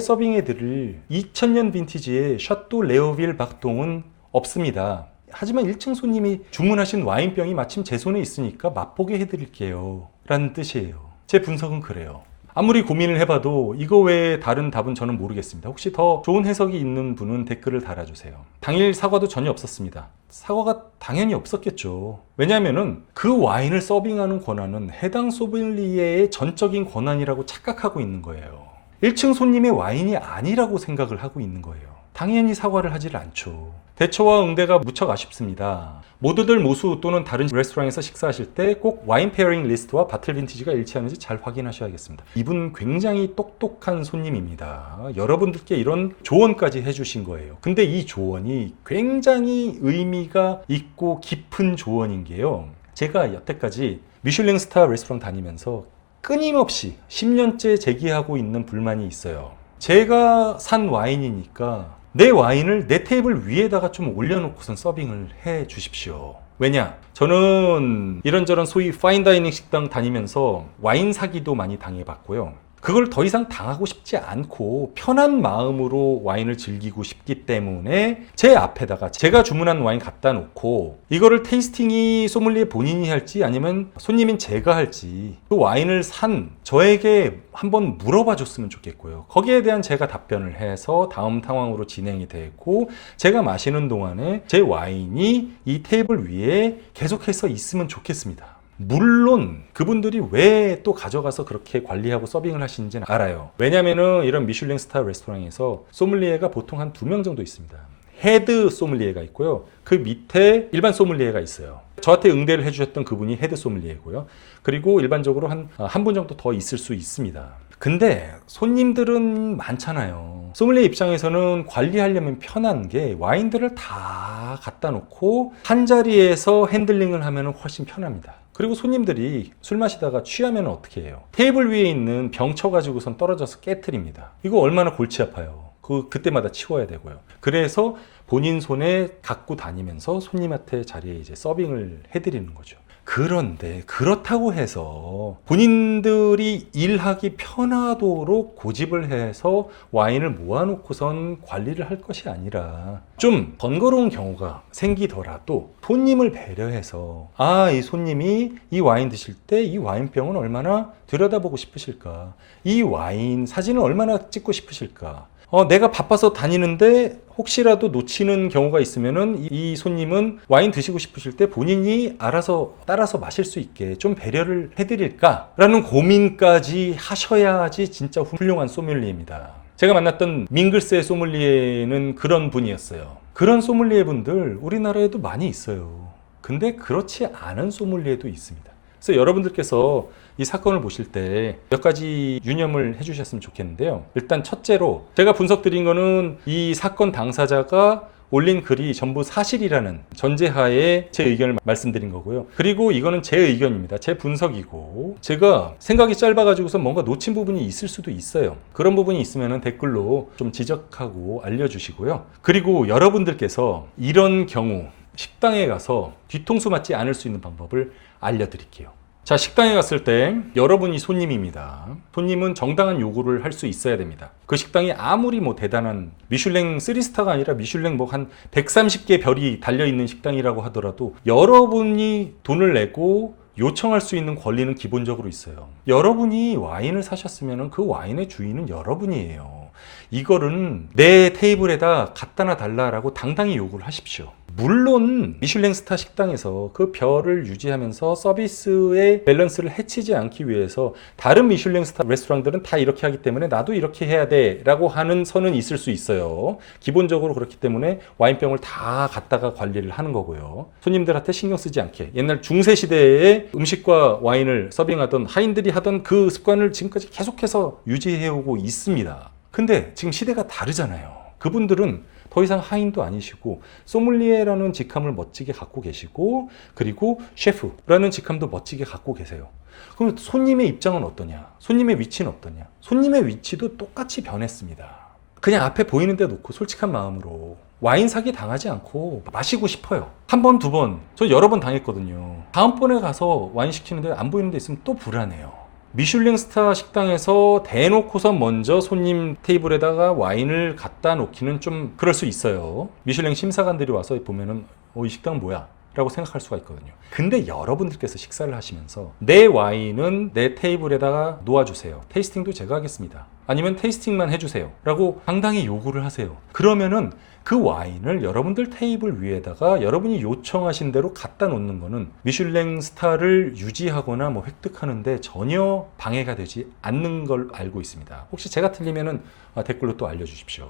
서빙해드릴 2000년 빈티지의 샤또 레오빌 박동은 없습니다. 하지만 1층 손님이 주문하신 와인병이 마침 제 손에 있으니까 맛보게 해드릴게요 라는 뜻이에요. 제 분석은 그래요. 아무리 고민을 해봐도 이거 외에 다른 답은 저는 모르겠습니다. 혹시 더 좋은 해석이 있는 분은 댓글을 달아주세요. 당일 사과도 전혀 없었습니다. 사과가 당연히 없었겠죠. 왜냐하면 그 와인을 서빙하는 권한은 해당 소믈리에의 전적인 권한이라고 착각하고 있는 거예요. 1층 손님의 와인이 아니라고 생각을 하고 있는 거예요. 당연히 사과를 하질 않죠. 대처와 응대가 무척 아쉽습니다. 모두들 모수 또는 다른 레스토랑에서 식사하실 때 꼭 와인 페어링 리스트와 바틀 빈티지가 일치하는지 잘 확인하셔야겠습니다. 이분 굉장히 똑똑한 손님입니다. 여러분들께 이런 조언까지 해주신 거예요. 근데 이 조언이 굉장히 의미가 있고 깊은 조언인 게요, 제가 여태까지 미슐랭 스타 레스토랑 다니면서 끊임없이 10년째 제기하고 있는 불만이 있어요. 제가 산 와인이니까 내 와인을 내 테이블 위에다가 좀 올려놓고선 서빙을 해 주십시오. 왜냐? 저는 이런저런 소위 파인다이닝 식당 다니면서 와인 사기도 많이 당해봤고요. 그걸 더 이상 당하고 싶지 않고 편한 마음으로 와인을 즐기고 싶기 때문에 제 앞에다가 제가 주문한 와인 갖다 놓고 이거를 테이스팅이 소믈리에 본인이 할지 아니면 손님인 제가 할지 그 와인을 산 저에게 한번 물어봐 줬으면 좋겠고요. 거기에 대한 제가 답변을 해서 다음 상황으로 진행이 되고 제가 마시는 동안에 제 와인이 이 테이블 위에 계속해서 있으면 좋겠습니다. 물론 그분들이 왜 또 가져가서 그렇게 관리하고 서빙을 하시는지는 알아요. 왜냐면은 이런 미슐랭 스타 레스토랑에서 소믈리에가 보통 한 2명 정도 있습니다. 헤드 소믈리에가 있고요. 그 밑에 일반 소믈리에가 있어요. 저한테 응대를 해주셨던 그분이 헤드 소믈리에고요. 그리고 일반적으로 한 분 정도 더 있을 수 있습니다. 근데 손님들은 많잖아요. 소믈리에 입장에서는 관리하려면 편한 게 와인들을 다 갖다 놓고 한 자리에서 핸들링을 하면 훨씬 편합니다. 그리고 손님들이 술 마시다가 취하면 어떻게 해요? 테이블 위에 있는 병 쳐가지고선 떨어져서 깨트립니다. 이거 얼마나 골치 아파요. 그때마다 치워야 되고요. 그래서 본인 손에 갖고 다니면서 손님한테 자리에 이제 서빙을 해드리는 거죠. 그런데 그렇다고 해서 본인들이 일하기 편하도록 고집을 해서 와인을 모아놓고선 관리를 할 것이 아니라 좀 번거로운 경우가 생기더라도 손님을 배려해서 이 손님이 이 와인 드실 때 이 와인병은 얼마나 들여다보고 싶으실까, 이 와인 사진을 얼마나 찍고 싶으실까, 내가 바빠서 다니는데 혹시라도 놓치는 경우가 있으면은 이 손님은 와인 드시고 싶으실 때 본인이 알아서 따라서 마실 수 있게 좀 배려를 해드릴까라는 고민까지 하셔야지 진짜 훌륭한 소믈리에입니다. 제가 만났던 밍글스의 소믈리에는 그런 분이었어요. 그런 소믈리에 분들 우리나라에도 많이 있어요. 근데 그렇지 않은 소믈리에도 있습니다. 그래서 여러분들께서 이 사건을 보실 때 몇 가지 유념을 해주셨으면 좋겠는데요. 일단 첫째로 제가 분석드린 거는 이 사건 당사자가 올린 글이 전부 사실이라는 전제하에 제 의견을 말씀드린 거고요. 그리고 이거는 제 의견입니다. 제 분석이고 제가 생각이 짧아가지고서 뭔가 놓친 부분이 있을 수도 있어요. 그런 부분이 있으면 댓글로 좀 지적하고 알려주시고요. 그리고 여러분들께서 이런 경우 식당에 가서 뒤통수 맞지 않을 수 있는 방법을 알려드릴게요. 자, 식당에 갔을 때 여러분이 손님입니다. 손님은 정당한 요구를 할 수 있어야 됩니다. 그 식당이 아무리 뭐 대단한 미슐랭 3스타가 아니라 미슐랭 뭐 한 130개 별이 달려있는 식당이라고 하더라도 여러분이 돈을 내고 요청할 수 있는 권리는 기본적으로 있어요. 여러분이 와인을 사셨으면 그 와인의 주인은 여러분이에요. 이거는 내 테이블에다 갖다 놔달라고 당당히 요구를 하십시오. 물론 미슐랭 스타 식당에서 그 별을 유지하면서 서비스의 밸런스를 해치지 않기 위해서 다른 미슐랭 스타 레스토랑들은 다 이렇게 하기 때문에 나도 이렇게 해야 돼 라고 하는 선은 있을 수 있어요. 기본적으로 그렇기 때문에 와인병을 다 갖다가 관리를 하는 거고요. 손님들한테 신경 쓰지 않게 옛날 중세 시대에 음식과 와인을 서빙하던 하인들이 하던 그 습관을 지금까지 계속해서 유지해오고 있습니다. 근데 지금 시대가 다르잖아요. 그분들은 더 이상 하인도 아니시고 소믈리에라는 직함을 멋지게 갖고 계시고 그리고 셰프라는 직함도 멋지게 갖고 계세요. 그럼 손님의 입장은 어떠냐? 손님의 위치는 어떠냐? 손님의 위치도 똑같이 변했습니다. 그냥 앞에 보이는 데 놓고 솔직한 마음으로 와인 사기 당하지 않고 마시고 싶어요. 한 번, 두 번, 저 여러 번 당했거든요. 다음번에 가서 와인 시키는데 안 보이는 데 있으면 또 불안해요. 미슐랭 스타 식당에서 대놓고서 먼저 손님 테이블에다가 와인을 갖다 놓기는 좀 그럴 수 있어요. 미슐랭 심사관들이 와서 보면은 이 식당은 뭐야? 라고 생각할 수가 있거든요. 근데 여러분들께서 식사를 하시면서 내 와인은 내 테이블에다가 놓아주세요. 테이스팅도 제가 하겠습니다. 아니면 테이스팅만 해주세요. 라고 당당히 요구를 하세요. 그러면은 그 와인을 여러분들 테이블 위에다가 여러분이 요청하신 대로 갖다 놓는 거는 미슐랭 스타를 유지하거나 뭐 획득하는데 전혀 방해가 되지 않는 걸 알고 있습니다. 혹시 제가 틀리면은 댓글로 또 알려주십시오.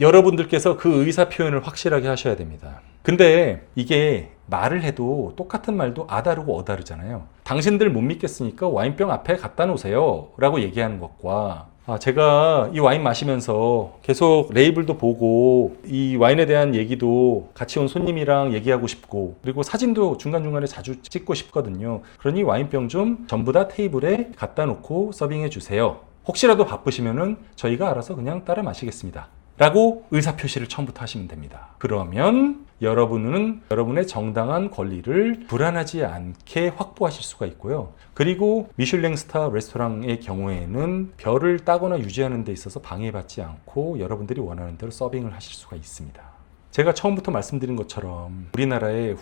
여러분들께서 그 의사 표현을 확실하게 하셔야 됩니다. 근데 이게 말을 해도 똑같은 말도 아다르고 어다르잖아요. 당신들 못 믿겠으니까 와인병 앞에 갖다 놓으세요 라고 얘기하는 것과 제가 이 와인 마시면서 계속 레이블도 보고 이 와인에 대한 얘기도 같이 온 손님이랑 얘기하고 싶고 그리고 사진도 중간중간에 자주 찍고 싶거든요. 그러니 와인병 좀 전부 다 테이블에 갖다 놓고 서빙해 주세요. 혹시라도 바쁘시면은 저희가 알아서 그냥 따라 마시겠습니다. 라고 의사표시를 처음부터 하시면 됩니다. 그러면 여러분은 여러분의 정당한 권리를 불안하지 않게 확보하실 수가 있고요. 그리고 미슐랭 스타 레스토랑의 경우에는 별을 따거나 유지하는 데 있어서 방해받지 않고 여러분들이 원하는 대로 서빙을 하실 수가 있습니다. 제가 처음부터 말씀드린 것처럼 우리나라에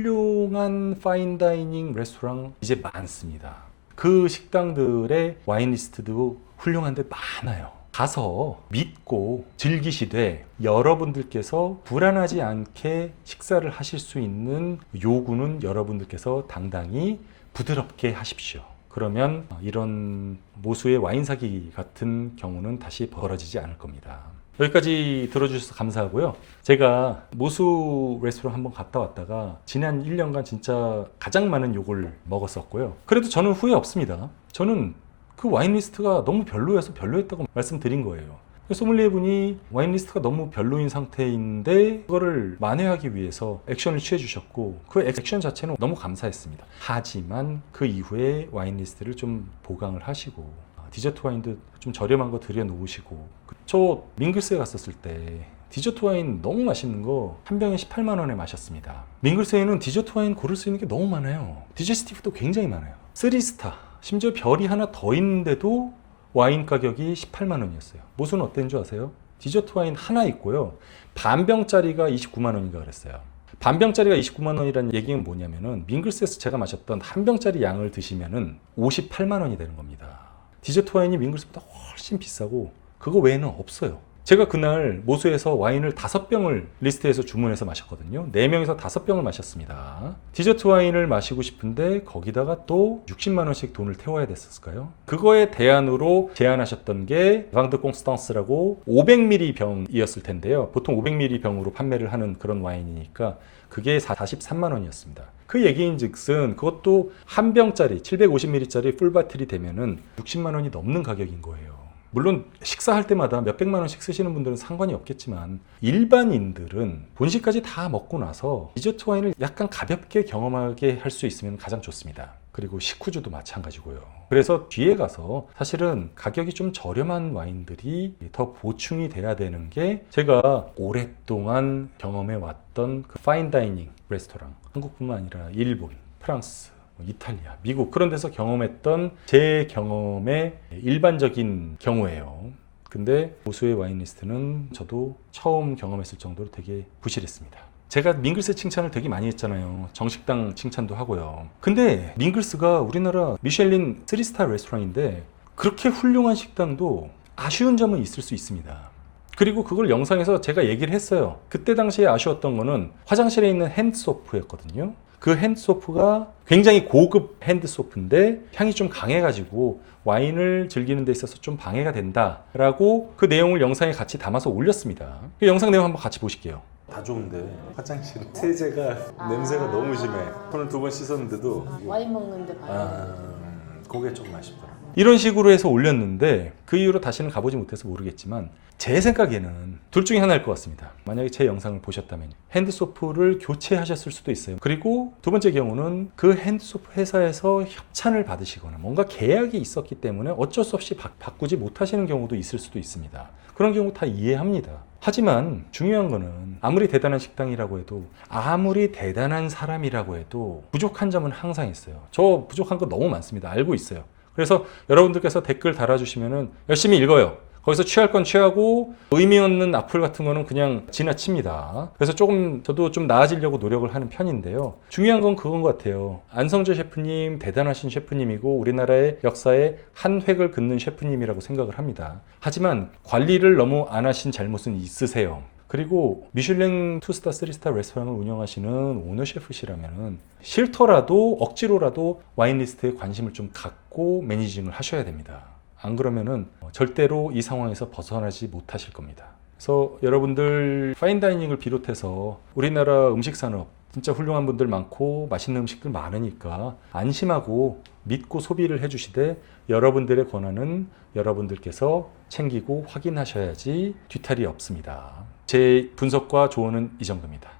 훌륭한 파인다이닝 레스토랑 이제 많습니다. 그 식당들의 와인 리스트도 훌륭한데 많아요. 가서 믿고 즐기시되 여러분들께서 불안하지 않게 식사를 하실 수 있는 요구는 여러분들께서 당당히 부드럽게 하십시오. 그러면 이런 모수의 와인 사기 같은 경우는 다시 벌어지지 않을 겁니다. 여기까지 들어주셔서 감사하고요. 제가 모수 레스토랑 한번 갔다 왔다가 지난 1년간 진짜 가장 많은 욕을 먹었었고요. 그래도 저는 후회 없습니다. 저는 그 와인 리스트가 너무 별로여서 별로였다고 말씀드린 거예요. 소믈리에 분이 와인 리스트가 너무 별로인 상태인데 그거를 만회하기 위해서 액션을 취해 주셨고 그 액션 자체는 너무 감사했습니다. 하지만 그 이후에 와인 리스트를 좀 보강을 하시고 디저트 와인도 좀 저렴한 거 들여놓으시고 저 밍글스에 갔었을 때 디저트 와인 너무 맛있는 거 한 병에 18만 원에 마셨습니다. 밍글스에는 디저트 와인 고를 수 있는 게 너무 많아요. 디저스티브도 굉장히 많아요. 3스타 심지어 별이 하나 더 있는데도 와인 가격이 18만 원이었어요. 모수는 어땠는 줄 아세요? 디저트 와인 하나 있고요. 반병짜리가 29만 원인가 그랬어요. 반병짜리가 29만 원이라는 얘기는 뭐냐면은 밍글스에서 제가 마셨던 한 병짜리 양을 드시면은 58만 원이 되는 겁니다. 디저트 와인이 밍글스보다 훨씬 비싸고 그거 외에는 없어요. 제가 그날 모수에서 와인을 5병을 리스트에서 주문해서 마셨거든요. 4명이서 5병을 마셨습니다. 디저트 와인을 마시고 싶은데 거기다가 또 60만 원씩 돈을 태워야 됐었을까요? 그거에 대안으로 제안하셨던 게 방드 콩스탄스라고 500ml 병이었을 텐데요. 보통 500ml 병으로 판매를 하는 그런 와인이니까 그게 43만 원이었습니다. 그 얘기인즉슨 그것도 한 병짜리 750ml짜리 풀바틀이 되면은 60만 원이 넘는 가격인 거예요. 물론 식사할 때마다 몇백만 원씩 쓰시는 분들은 상관이 없겠지만 일반인들은 본식까지 다 먹고 나서 디저트 와인을 약간 가볍게 경험하게 할 수 있으면 가장 좋습니다. 그리고 식후주도 마찬가지고요. 그래서 뒤에 가서 사실은 가격이 좀 저렴한 와인들이 더 보충이 돼야 되는 게 제가 오랫동안 경험해 왔던 그 파인다이닝 레스토랑, 한국뿐만 아니라 일본, 프랑스, 이탈리아, 미국 그런 데서 경험했던 제 경험의 일반적인 경우예요. 근데 모수의 와인 리스트는 저도 처음 경험했을 정도로 되게 부실했습니다. 제가 밍글스 칭찬을 되게 많이 했잖아요. 정식당 칭찬도 하고요. 근데 밍글스가 우리나라 미슐린 3스타 레스토랑인데 그렇게 훌륭한 식당도 아쉬운 점은 있을 수 있습니다. 그리고 그걸 영상에서 제가 얘기를 했어요. 그때 당시에 아쉬웠던 거는 화장실에 있는 핸드소프였거든요. 그 핸드소프가 굉장히 고급 핸드소프인데 향이 좀 강해가지고 와인을 즐기는 데 있어서 좀 방해가 된다라고 그 내용을 영상에 같이 담아서 올렸습니다. 그 영상 내용 한번 같이 보실게요. 다 좋은데 화장실 세제가 냄새가 너무 심해. 손을 2번 씻었는데도 와인 먹는데 봐요. 그게 좀 아쉽더라. 이런 식으로 해서 올렸는데 그 이후로 다시는 가보지 못해서 모르겠지만 제 생각에는 둘 중에 하나일 것 같습니다. 만약에 제 영상을 보셨다면 핸드소프를 교체하셨을 수도 있어요. 그리고 두 번째 경우는 그 핸드소프 회사에서 협찬을 받으시거나 뭔가 계약이 있었기 때문에 어쩔 수 없이 바꾸지 못하시는 경우도 있을 수도 있습니다. 그런 경우 다 이해합니다. 하지만 중요한 거는 아무리 대단한 식당이라고 해도 아무리 대단한 사람이라고 해도 부족한 점은 항상 있어요. 저 부족한 거 너무 많습니다. 알고 있어요. 그래서 여러분들께서 댓글 달아주시면은 열심히 읽어요. 거기서 취할 건 취하고 의미 없는 악플 같은 거는 그냥 지나칩니다. 그래서 조금 저도 좀 나아지려고 노력을 하는 편인데요. 중요한 건 그건 것 같아요. 안성재 셰프님 대단하신 셰프님이고 우리나라의 역사에 한 획을 긋는 셰프님이라고 생각을 합니다. 하지만 관리를 너무 안 하신 잘못은 있으세요. 그리고 미슐랭 2스타, 3스타 레스토랑을 운영하시는 오너 셰프시라면 싫더라도 억지로라도 와인 리스트에 관심을 좀 갖고 매니징을 하셔야 됩니다. 안 그러면은 절대로 이 상황에서 벗어나지 못하실 겁니다. 그래서 여러분들 파인다이닝을 비롯해서 우리나라 음식 산업 진짜 훌륭한 분들 많고 맛있는 음식들 많으니까 안심하고 믿고 소비를 해주시되 여러분들의 권한은 여러분들께서 챙기고 확인하셔야지 뒤탈이 없습니다. 제 분석과 조언은 이 정도입니다.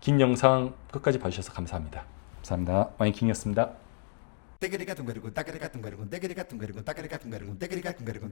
긴 영상 끝까지 봐주셔서 감사합니다. 감사합니다. 와인킹이었습니다. Tekerika tungarugun, takerika tungarugun, tekerika tungarugun, takerika tungarugun, tekerika tungarugun.